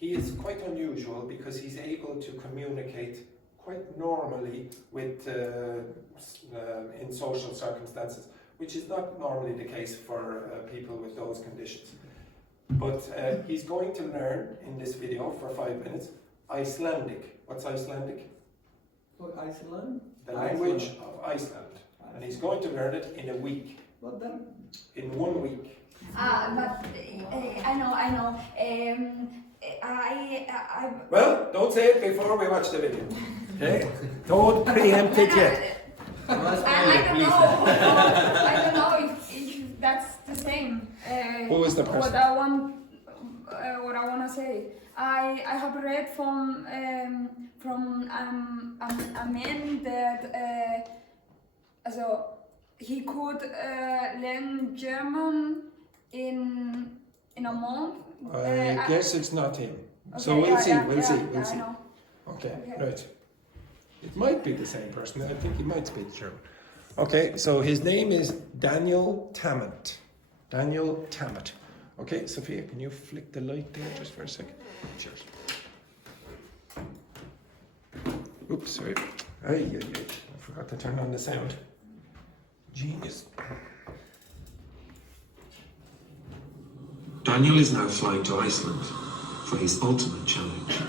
is quite unusual because he's able to communicate quite normally with in social circumstances, which is not normally the case for people with those conditions. But he's going to learn in this video for 5 minutes Icelandic. What's Icelandic? For Iceland? The language of Iceland. And he's going to learn it in a week. What then? In 1 week. But I know. Well, don't say it before we watch the video. Okay? Don't preempt it yet. I don't know if that's the same. Who is the person? What I want to say. I have read from a man that so he could learn German in a month. I guess it's not him. Okay, So we'll see. We'll see. I know. Okay, right. It might be the same person. I think he might speak German. Okay, so his name is Daniel Tammet. Daniel Tammet. Okay, Sophia, can you flick the light there just for a second? Cheers. Oops, sorry. I forgot to turn on the sound. Genius. Daniel is now flying to Iceland for his ultimate challenge.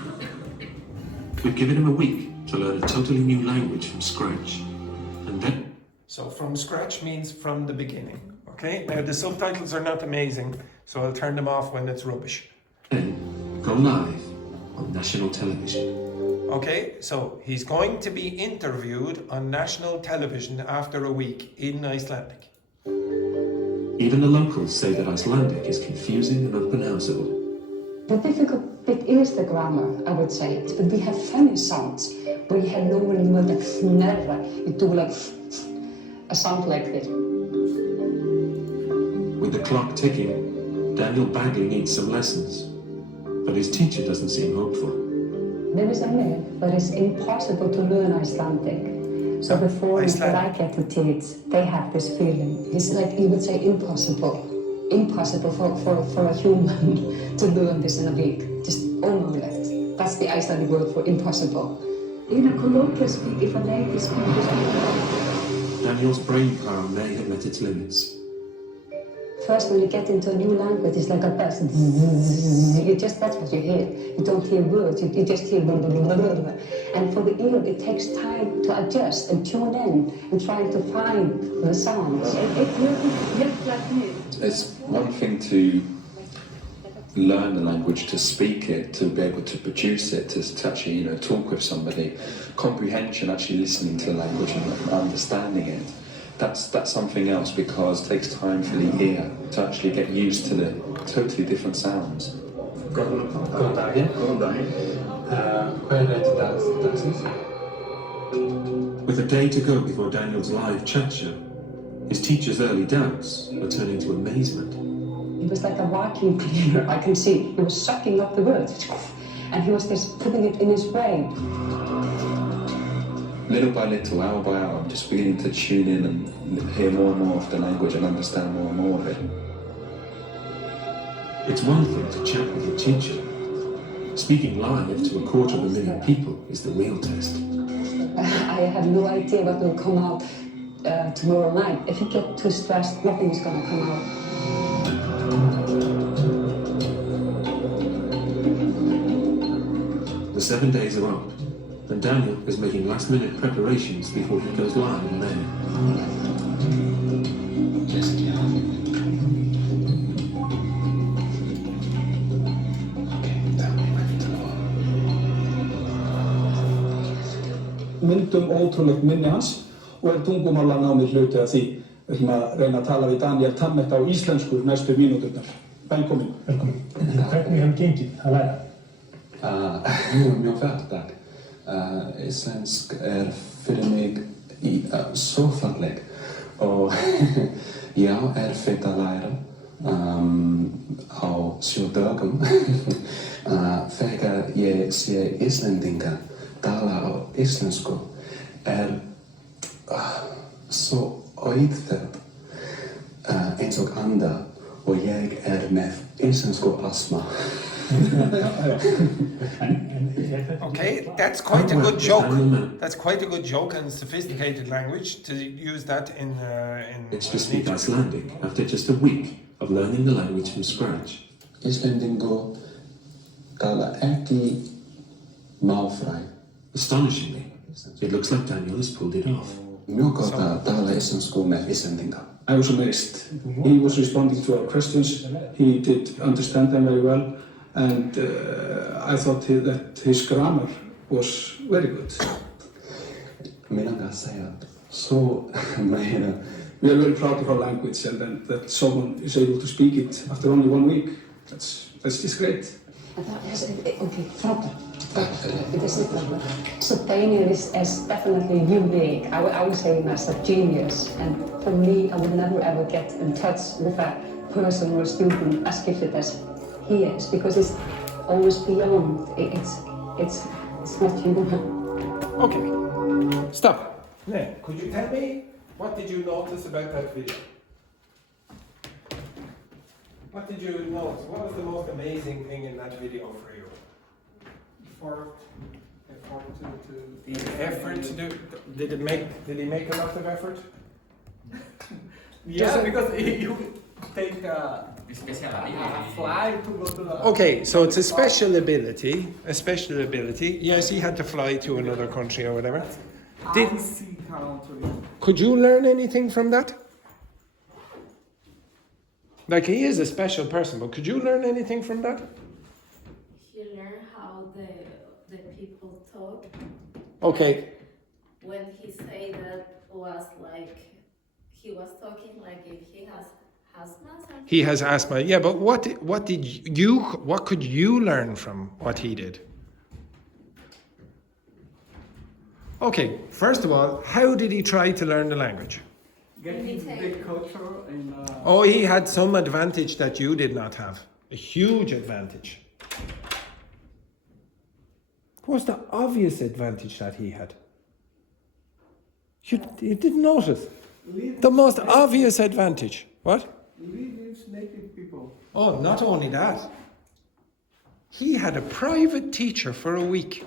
We've given him a week to learn a totally new language from scratch, and then... So from scratch means from the beginning, okay? Now the subtitles are not amazing, so I'll turn them off when it's rubbish. Then go live on national television. Okay, so he's going to be interviewed on national television after a week in Icelandic. Even the locals say that Icelandic is confusing and unpronounceable. The difficult bit is the grammar, I would say. But we have funny sounds. We have normally the word like fnerra. You do like a sound like this. With the clock ticking, Daniel badly needs some lessons. But his teacher doesn't seem hopeful. There is a myth that it's impossible to learn Icelandic. So the foreigners that I get to teach, they have this feeling. It's like you would say impossible. Impossible for a human to learn this in a week. Just unmöjligt. That's the Icelandic word for impossible. In a colloquial speak, if a native speaker... Daniel's brain power may have met its limits. First, when you get into a new language, it's like a buzz. That's what you hear. You don't hear words, you just hear blah, blah, blah, blah, blah. And for the ear, it takes time to adjust and tune in and trying to find the sounds. It's one thing to learn the language, to speak it, to be able to produce it, to actually, talk with somebody. Comprehension, actually listening to the language and understanding it. That's something else because it takes time for the ear to actually get used to the totally different sounds. Góðan daginn. Hvað þetta dagsins? With a day to go before Daniel's live chat show, his teacher's early doubts are turning to amazement. It was like a vacuum cleaner, I can see. He was sucking up the words. And he was just putting it in his brain. Little by little, hour by hour, I'm just beginning to tune in and hear more and more of the language and understand more and more of it. It's one thing to chat with your teacher. Speaking live to 250,000 people is the real test. I have no idea what will come out tomorrow night. If you get too stressed, nothing is going to come out. The 7 days are up, and Daniel is making last-minute preparations before he goes live in May. Myndum ótrúlegt minni hans og tungumálanámið hluti af því. Við ætlum að reyna að tala við Daniel Tammet á íslensku næstu mínúturnar. Velkomin. Velkomin. Hvernig hefur gengið að læra? Mjög fættak. Íslensk fyrir mig svo falleg og já, fett að læra á 7 dögum. Þegar ég sé Íslendinga tala á íslensku svo auðvelt eins og anda og ég með íslensku astma. Okay, that's quite a good joke. That's quite a good joke and sophisticated language to use that in. It's to speak Icelandic after just a week of learning the language from scratch. Íslendingur tala ekki málfræði. Astonishingly, it looks like Daniel has pulled it off. Mjög gott að tala íslensku með Íslendinga. I was amazed. He was responding to our questions. He did understand them very well. And I thought that his grammar was very good. Mig langar að segja svo meira. We are very proud of our language and that someone is able to speak it after only 1 week. That's just great. Okay, frábært. It is different. So Daniel is definitely unique. I would say him as a genius. And for me, I would never ever get in touch with a person or a student as gifted as he is, because it's always beyond. It's not human. Okay, stop. Now, could you tell me what did you notice about that video? What did you notice? What was the most amazing thing in that video for you? The effort to do. Did he make a lot of effort? Yeah, because you take fly to go to the... Okay, so it's a special ability. Yes, he had to fly to another country or whatever. Could you learn anything from that? Like, he is a special person, but could you learn anything from that? You learn how the people talk Okay. When he said that was like, he was talking like if he has asthma. Something. He has asthma. Yeah, but what could you learn from what he did? Okay, first of all, how did he try to learn the language? Getting the culture and. Oh, he had some advantage that you did not have. A huge advantage. What was the obvious advantage that he had? You didn't notice. The most obvious advantage. What? Lives native people. Oh, not only that. He had a private teacher for a week.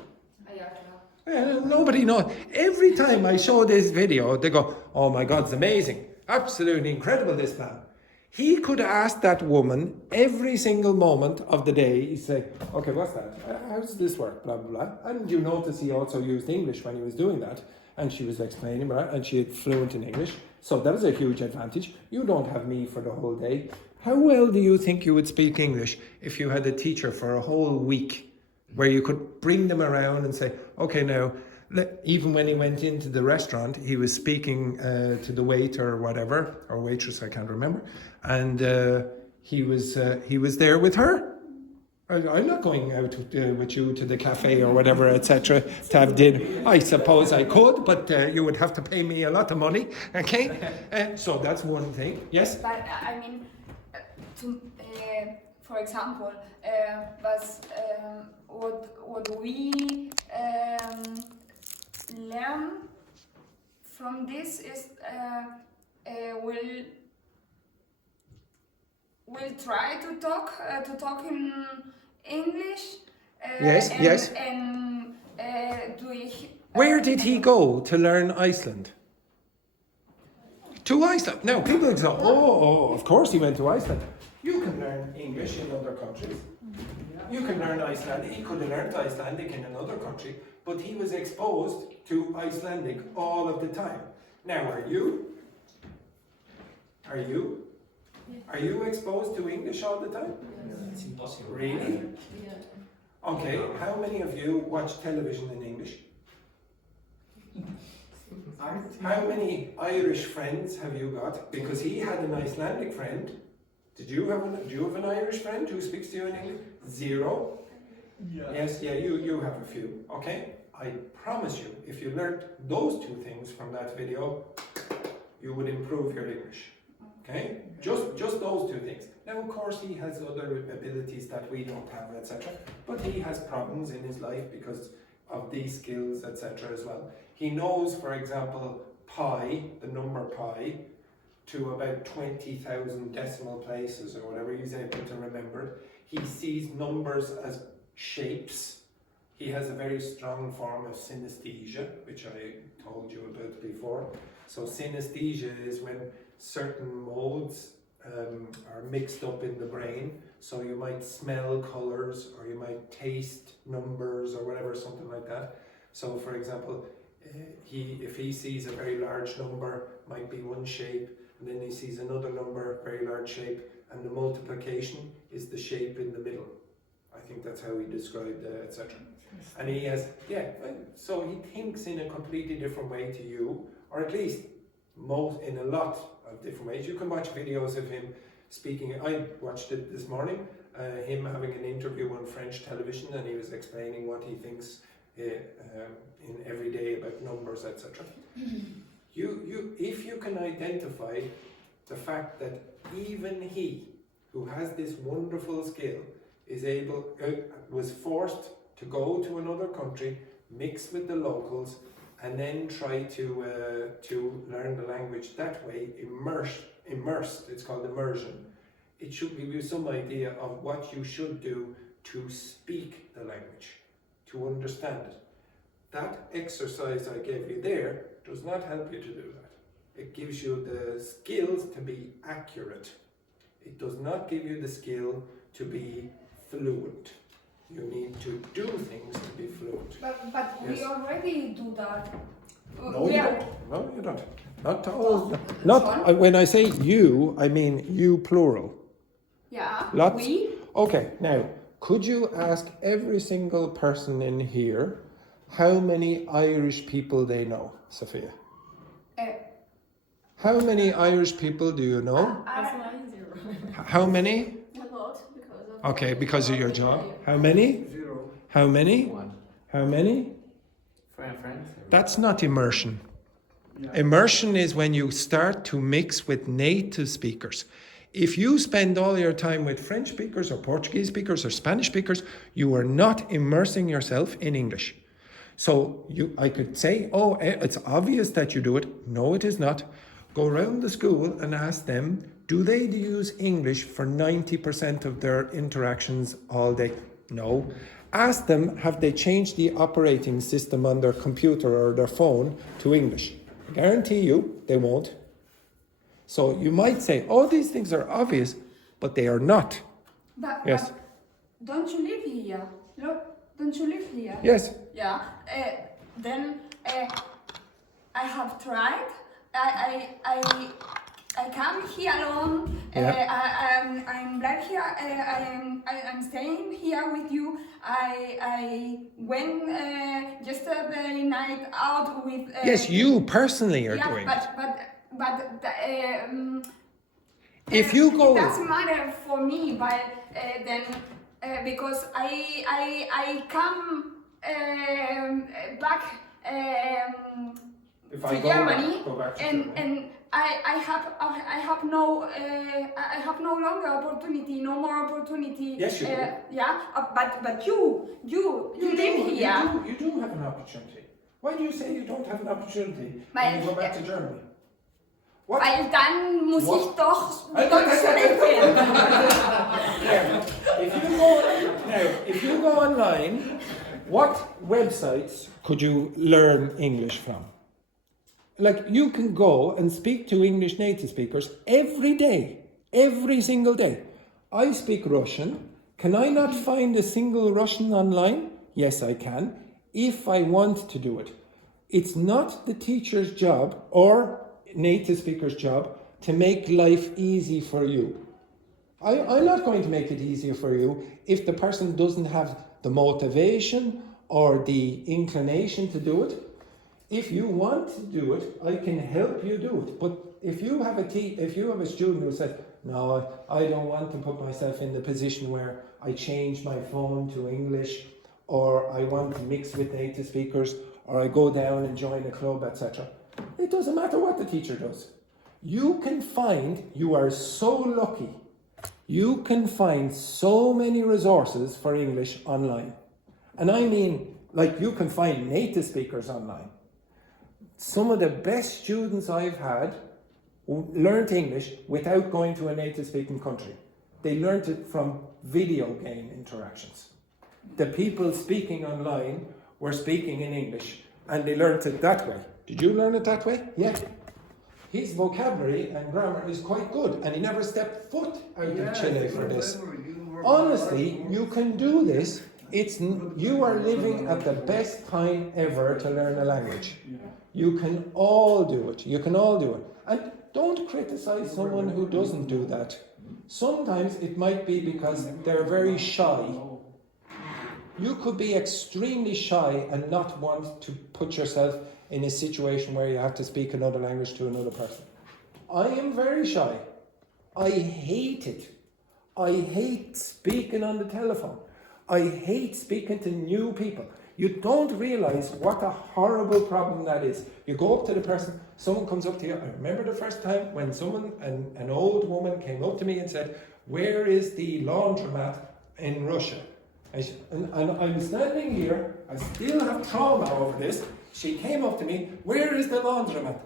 Nobody knows. Every time I show this video, they go, oh my God, it's amazing. Absolutely incredible, this man. He could ask that woman every single moment of the day. He'd say, okay, what's that? How does this work? Blah, blah, blah. And you notice he also used English when he was doing that. And she was explaining, right? And she had fluent in English. So that was a huge advantage. You don't have me for the whole day. How well do you think you would speak English if you had a teacher for a whole week where you could bring them around and say, okay, now, even when he went into the restaurant, he was speaking to the waiter or whatever, or waitress, I can't remember. And he was there with her. I'm not going out with you to the cafe or whatever, etc., to have dinner. I suppose I could, but you would have to pay me a lot of money, okay? So that's one thing. Yes? But I mean, for example, what we learn from this is we'll try to talk in English. Yes. And where did he go to learn Iceland? To Iceland. Now people say, oh, of course he went to Iceland. You can learn English in other countries. You can learn Icelandic. He could have learned Icelandic in another country, but he was exposed to Icelandic all of the time. Now, are you? Are you exposed to English all the time? It's impossible. Really? Okay, how many of you watch television in English? How many Irish friends have you got? Because he had an Icelandic friend. Do you have an Irish friend who speaks to you in English? Zero? Yeah. Yes, you have a few. Okay? I promise you, if you learned those two things from that video, you would improve your English. Okay? Just those two things. Now, of course, he has other abilities that we don't have, etc. But he has problems in his life because of these skills, etc. as well. He knows, for example, pi, the number pi, to about 20,000 decimal places or whatever. He's able to remember it. He sees numbers as shapes. He has a very strong form of synesthesia, which I told you about before. So synesthesia is when certain modes are mixed up in the brain. So you might smell colors, or you might taste numbers, or whatever, something like that. So for example, if he sees a very large number, might be one shape, and then he sees another number, very large shape, and the multiplication is the shape in the middle. I think that's how he described etc. And he has, so he thinks in a completely different way to you, or at least in a lot of different ways. You can watch videos of him speaking. I watched it this morning, him having an interview on French television, and he was explaining what he thinks in every day about numbers, etc. If you can identify the fact that even he, who has this wonderful skill, was forced to go to another country, mix with the locals, and then try to learn the language that way, immersed, it's called immersion. It should give you some idea of what you should do to speak the language, to understand it. That exercise I gave you there does not help you to do that. It gives you the skills to be accurate. It does not give you the skill to be fluent. You need to do things to be fluent. But yes. We already do that. No, you don't. No, you don't. Not all. Not when I say you, I mean you plural. Yeah. Lots. We. Okay. Now, could you ask every single person in here how many Irish people they know, Sophia? Uh, How many Irish people do you know? That's mine, 0. How many? A lot, because of Okay, because of your job. How many? 0. How many? 1. How many? Friends. That's not immersion. Immersion is when you start to mix with native speakers. If you spend all your time with French speakers or Portuguese speakers or Spanish speakers, you are not immersing yourself in English. So I could say, oh, it's obvious that you do it. No, it is not. Go around the school and ask them, do they use English for 90% of their interactions all day? No. Ask them, have they changed the operating system on their computer or their phone to English? I guarantee you they won't. So you might say, oh, these things are obvious, but they are not. Yes. But don't you live here? Look, don't you live here? Yes. Yeah. Then I have tried. I come here alone. I'm black here. I'm staying here with you. I went yesterday night out with. Yes, you personally are doing it. But if you go, it doesn't matter for me. But then because I come back to Germany and I have no longer opportunity, no more opportunity. Yes, you do. Yeah, but you live here. You do have an opportunity. Why do you say you don't have an opportunity Weil- when you go back to Germany? Weil dann muss ich doch Now, if you go online, what websites could you learn English from? Like, you can go and speak to English native speakers every day, every single day. I speak Russian. Can I not find a single Russian online? Yes, I can, if I want to do it. It's not the teacher's job or native speaker's job to make life easy for you. I'm not going to make it easier for you if the person doesn't have the motivation or the inclination to do it. If you want to do it, I can help you do it. But if you have a student who says, no, I don't want to put myself in the position where I change my phone to English, or I want to mix with native speakers, or I go down and join a club, etc. It doesn't matter what the teacher does. You are so lucky, you can find so many resources for English online. And I mean, like, you can find native speakers online. Some of the best students I've had learned English without going to a native speaking country. They learned it from video game interactions. The people speaking online were speaking in English and they learned it that way. Did you learn it that way? Yeah. His vocabulary and grammar is quite good and he never stepped foot out of Chile for this. Honestly, you can do this. You are living at the best time ever to learn a language. You can all do it. You can all do it. And don't criticize someone who doesn't do that. Sometimes it might be because they're very shy. You could be extremely shy and not want to put yourself in a situation where you have to speak another language to another person. I am very shy. I hate it. I hate speaking on the telephone. I hate speaking to new people. You don't realize what a horrible problem that is. You go up to the person, someone comes up to you. I remember the first time when an old woman came up to me and said, where is the laundromat in Russia? And I'm standing here, I still have trauma over this. She came up to me, where is the laundromat?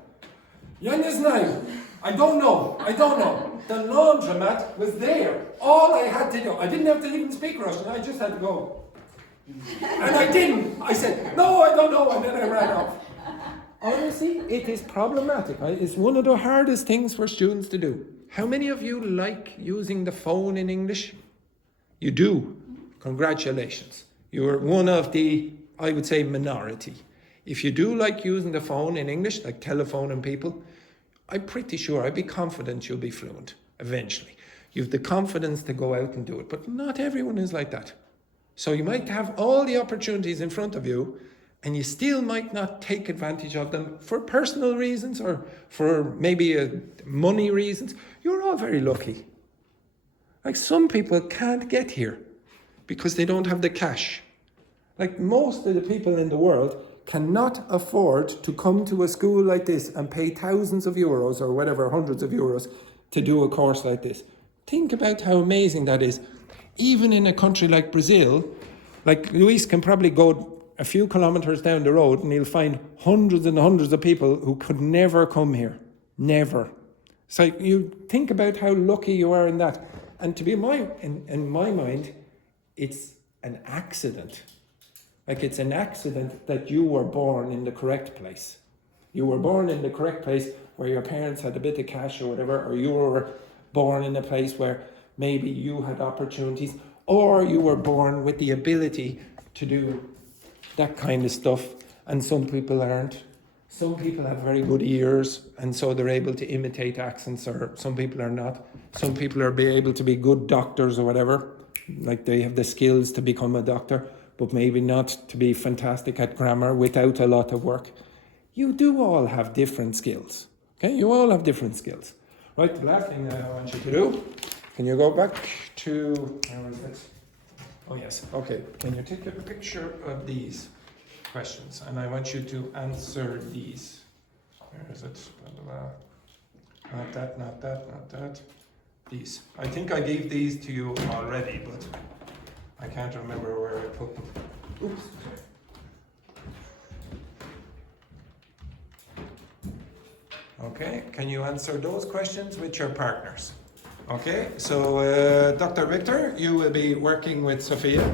Я не знаю. I don't know. The laundromat was there. All I had to do, I didn't have to even speak Russian, I just had to go. And I didn't. I said, no, I don't know, and then I ran off. Honestly, it is problematic. It's one of the hardest things for students to do. How many of you like using the phone in English? You do. Congratulations. You're one of the, I would say, minority. If you do like using the phone in English, like telephoning people, I'm pretty sure, I'd be confident you'll be fluent eventually. You have the confidence to go out and do it, but not everyone is like that. So you might have all the opportunities in front of you, and you still might not take advantage of them for personal reasons or for maybe money reasons, you're all very lucky. Like some people can't get here because they don't have the cash. Like most of the people in the world cannot afford to come to a school like this and pay thousands of euros or whatever, hundreds of euros to do a course like this. Think about how amazing that is. Even in a country like Brazil, like Luis can probably go a few kilometers down the road and he'll find hundreds and hundreds of people who could never come here. Never. So you think about how lucky you are in that. And to be in my mind, it's an accident. Like it's an accident that you were born in the correct place. You were born in the correct place where your parents had a bit of cash or whatever, or you were born in a place where maybe you had opportunities, or you were born with the ability to do that kind of stuff, and some people aren't. Some people have very good ears, and so they're able to imitate accents, or some people are not. Some people are able to be good doctors or whatever, like they have the skills to become a doctor, but maybe not to be fantastic at grammar without a lot of work. You do all have different skills, okay? You all have different skills. Right, the last thing that I want you to do, can you go back to, where is it? Oh yes, okay. Can you take a picture of these questions? And I want you to answer these. Where is it? Not that, not that, not that. These. I think I gave these to you already, but I can't remember where I put them. Oops. Okay, can you answer those questions with your partners? Okay, so Dr. Victor, you will be working with Sophia.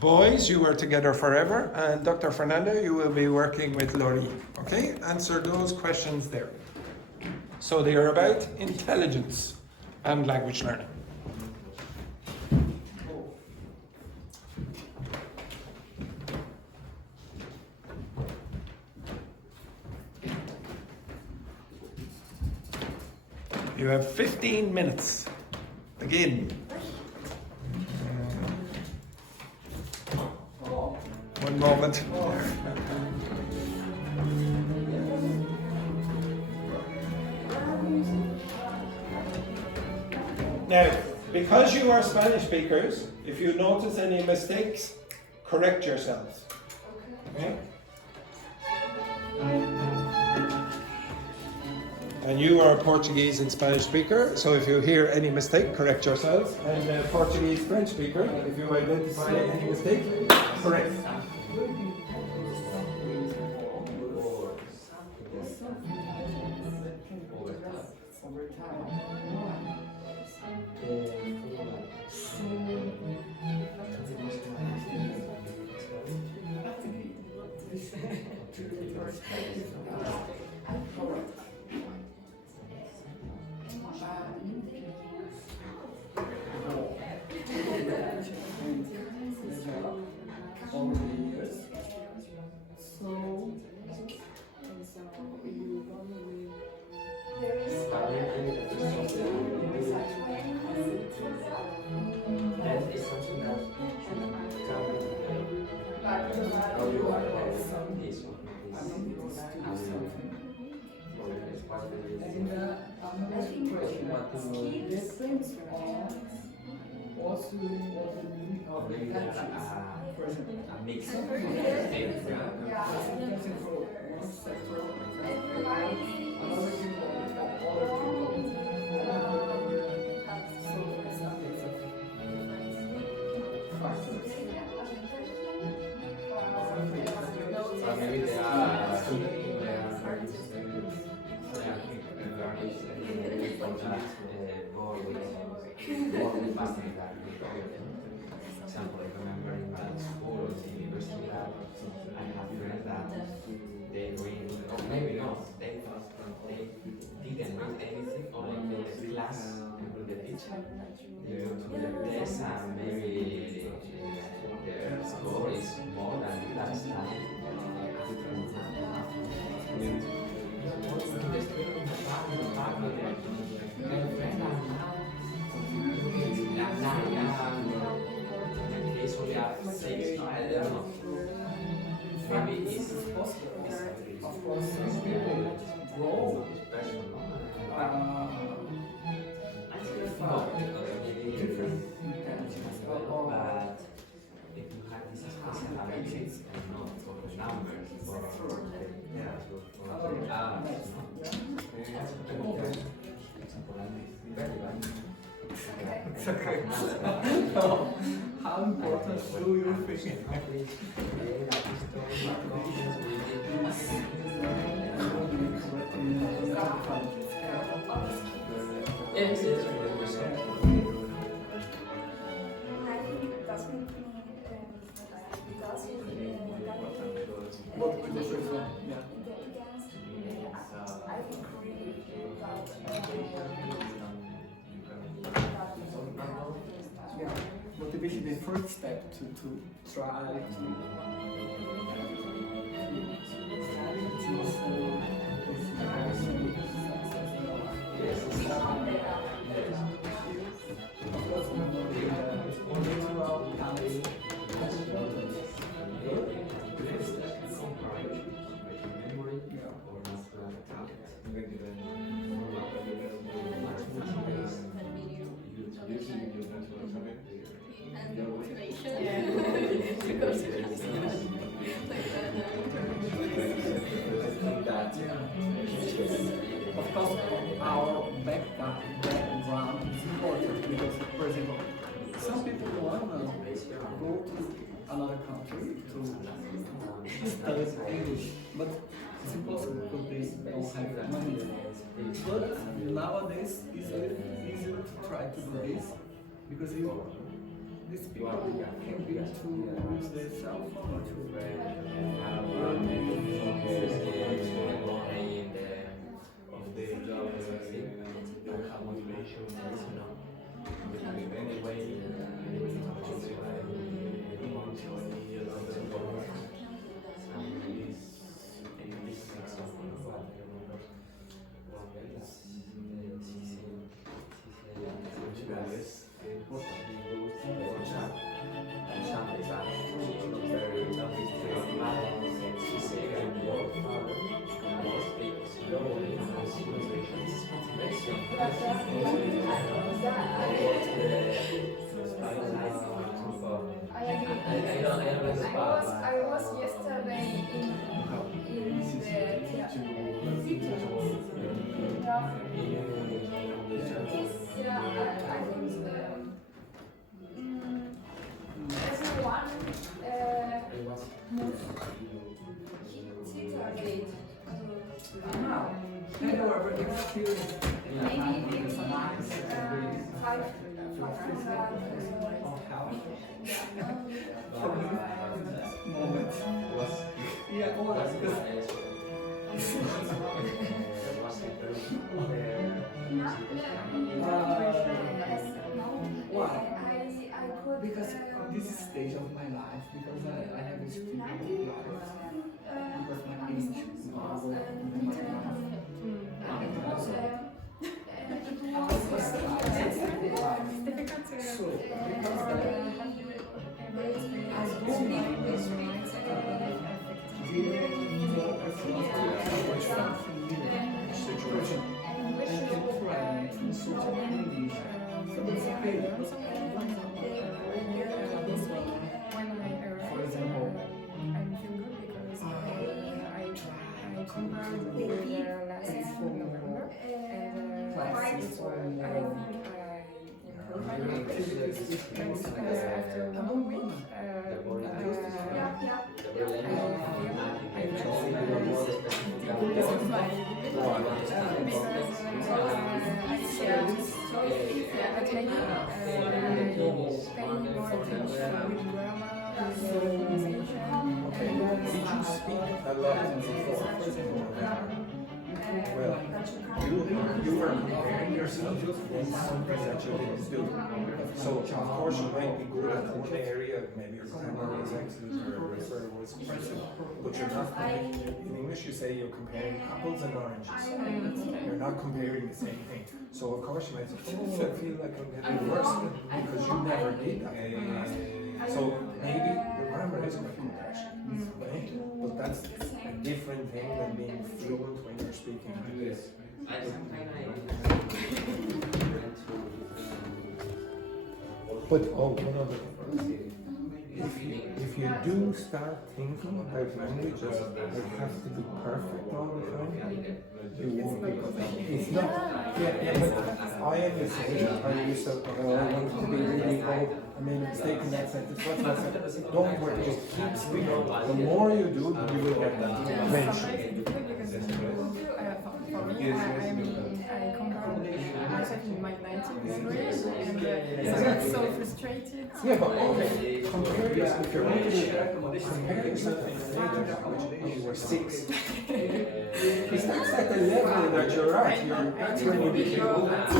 Boys, you are together forever. And Dr. Fernando, you will be working with Laurie. Okay, answer those questions there. So they are about intelligence and language learning. You have 15 minutes. Begin. One moment. Now, because you are Spanish speakers, if you notice any mistakes, correct yourselves. Okay? And you are a Portuguese and Spanish speaker, so if you hear any mistake, correct yourselves. And a Portuguese French speaker, if you identify any mistake, correct. Example, I remember in my school or the university that I have friends that they read, or maybe not, they didn't read anything, only the class with the teacher. They go to the test and maybe their score is more than that study. Maybe How important do you think? Yes, yes. Motivation is the first step to try Of course, our background is important because, for example, some people want to go to another country to study English, but it's impossible because they don't have money. But nowadays, it's easier to try to do this because these people can be to use their cell phone or to I was yesterday in the I think everyone Have you ever experienced maybe 500 moment? Yeah, well, that's good. Why? Because this is stage of my life, because I have a student life, because my age situation and can try to sort English. So it's okay. For example, I feel good because I compared with last November and I think I improved after 1 week. Well, you were preparing yourself for something that you didn't do. So of course you might be good at one area, maybe your grammar was excellent or your referral was impressive, but you're not. In English you say you're comparing apples and oranges. You're not comparing the same thing. So of course you might say, oh, I feel like I'm getting worse because you never did that. So maybe the grammar is quite good actually, but that's a different thing than being fluent when you're speaking like this. But one other thing. If you do start thinking about languages, it has to be perfect all the time. You won't be. It's not. Yeah, but I am the same. I used to want to be really bold. I made a mistake in that sentence. But I said, don't worry, just keep speaking. The more you do, you will get that eventually. For me, I come from myself in my native language, and so it's so frustrated. Yeah, but okay, compare yourself. If you're going to compare yourself in your native language when you were 6. Because that's at the level that you're at. That's when you became old. I'll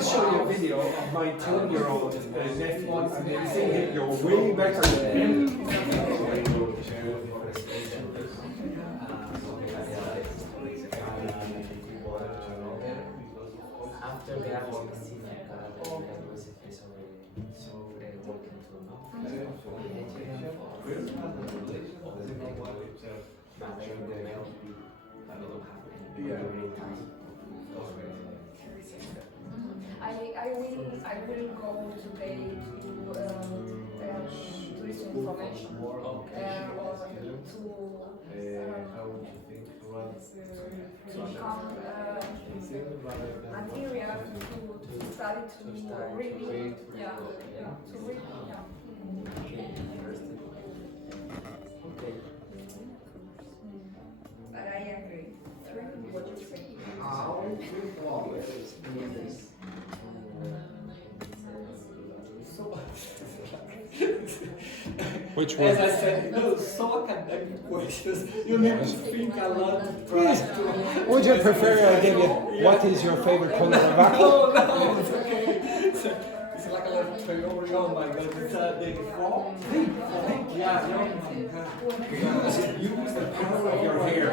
show you a video of my 10-year-old nephew, and they say you're way better than him. After the sobre I will go today to this information or to become material to study to really But I agree. What you say? Which one? As I said, no, so academic questions. You need to think a lot to try to. Would you prefer I give you what is your favorite color of apple? No, it's okay. It's like a little theory. Oh my god, it's the fall. Yeah, use the color of your hair.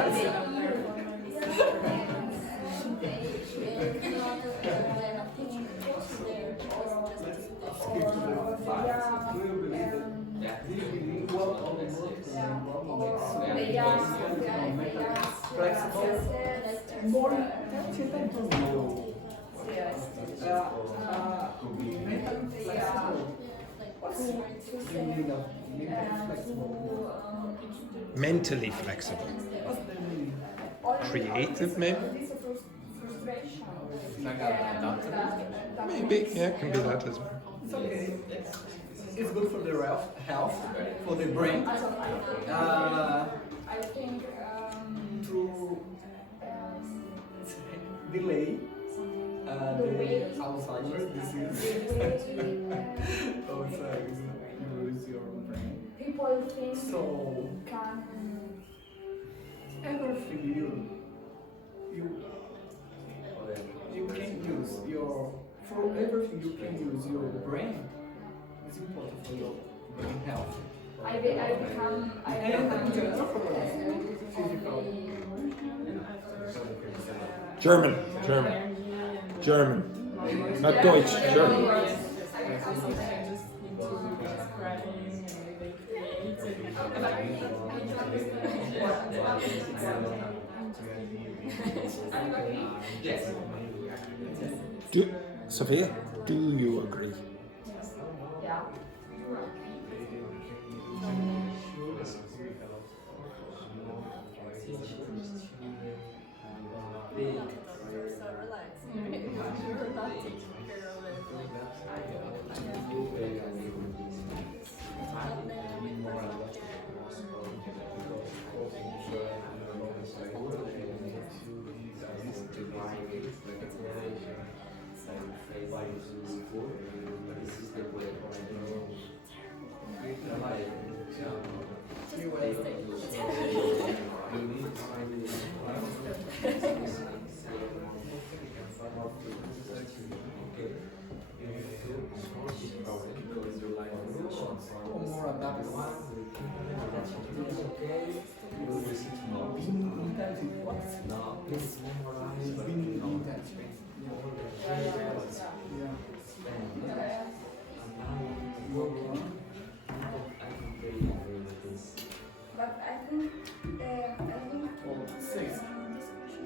More Mentally flexible. Creative, maybe? Maybe, yeah, it can be that as well. It's okay. It's good for the health, for the brain. I think To delay the Alzheimer's disease. Oh, you lose your brain. People think So can everything you can use your for everything you can use your brain. It's important for your brain health. I become German. Not Deutsch, German. Sophia, do you agree? Yeah. But I think Six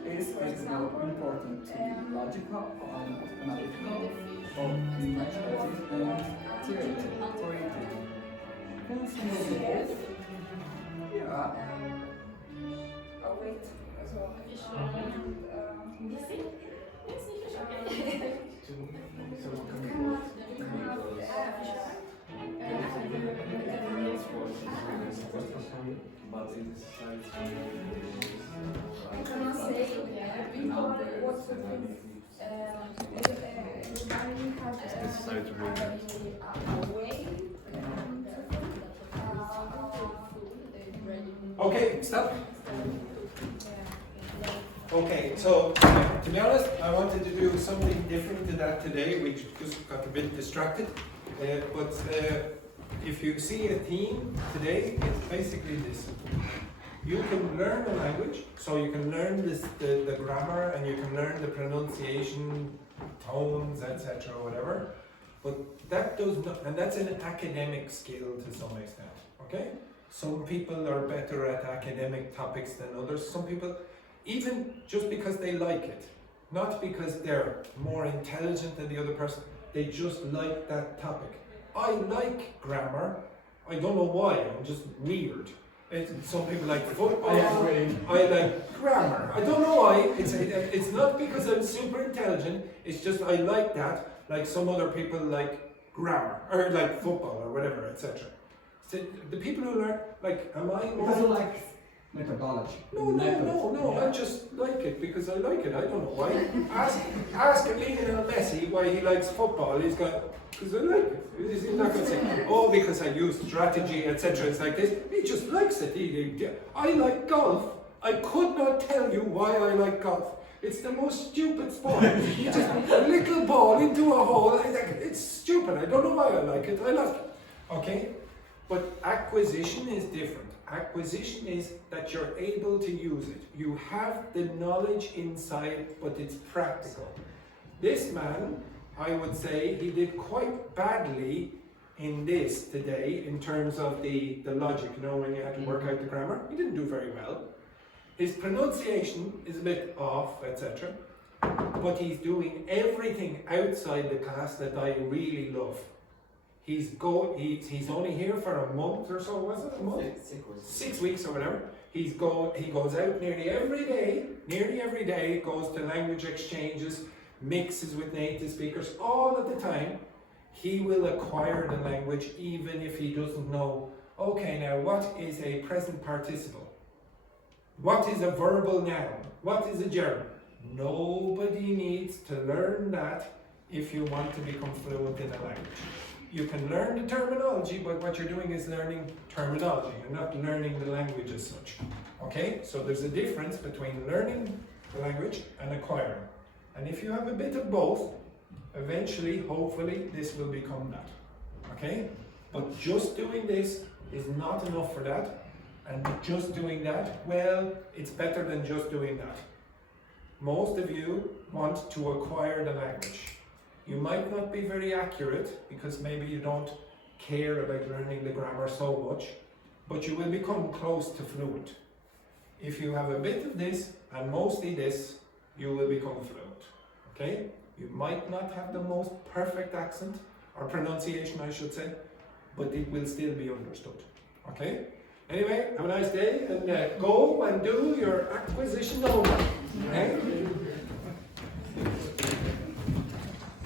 is more important to be logical or analytical or imaginative and theoretical. Can you both? Yeah. Oh wait, what do you think? Everybody has a way. Okay, stop. Okay, so to be honest, I wanted to do something different to that today. We just got a bit distracted. But if you see a theme today, it's basically this. You can learn a language, so you can learn the grammar and you can learn the pronunciation, tones, etc., whatever. But that does not, and that's an academic skill to some extent. Okay, some people are better at academic topics than others. Some people, even just because they like it, not because they're more intelligent than the other person, they just like that topic. I like grammar. I don't know why. I'm just weird. Some people like football. I like grammar. I don't know why. It's not because I'm super intelligent. It's just I like that. Like some other people like grammar or like football or whatever, etc. So the people who learn, like, am I? It doesn't like methodology. No. I just like it because I like it. I don't know why. Ask Lionel Messi why he likes football. He's got, because I like it. He's not going to say, oh, because I use strategy, etc. It's like this. He just likes it. I like golf. I could not tell you why I like golf. It's the most stupid sport. You just a little ball into a hole. It's stupid. I don't know why I like it. I like it. Okay? But acquisition is different. Acquisition is that you're able to use it. You have the knowledge inside, but it's practical. This man, I would say, he did quite badly in this today in terms of the logic, when you had to work out the grammar. He didn't do very well. His pronunciation is a bit off, etc. But he's doing everything outside the class that I really love. He's only here for a month or so, was it? A month? 6 weeks or whatever. He goes out nearly every day, goes to language exchanges, mixes with native speakers all of the time. He will acquire the language even if he doesn't know, okay, now what is a present participle? What is a verbal noun? What is a germ? Nobody needs to learn that if you want to become fluent in a language. You can learn the terminology, but what you're doing is learning terminology. You're not learning the language as such. Okay? So there's a difference between learning the language and acquiring. And if you have a bit of both, eventually, hopefully, this will become that. Okay? But just doing this is not enough for that. And just doing that, well, it's better than just doing that. Most of you want to acquire the language. You might not be very accurate because maybe you don't care about learning the grammar so much, but you will become close to fluent. If you have a bit of this and mostly this, you will become fluent. Okay? You might not have the most perfect accent or pronunciation, I should say, but it will still be understood. Okay? Anyway, have a nice day and go and do your acquisition over. Okay?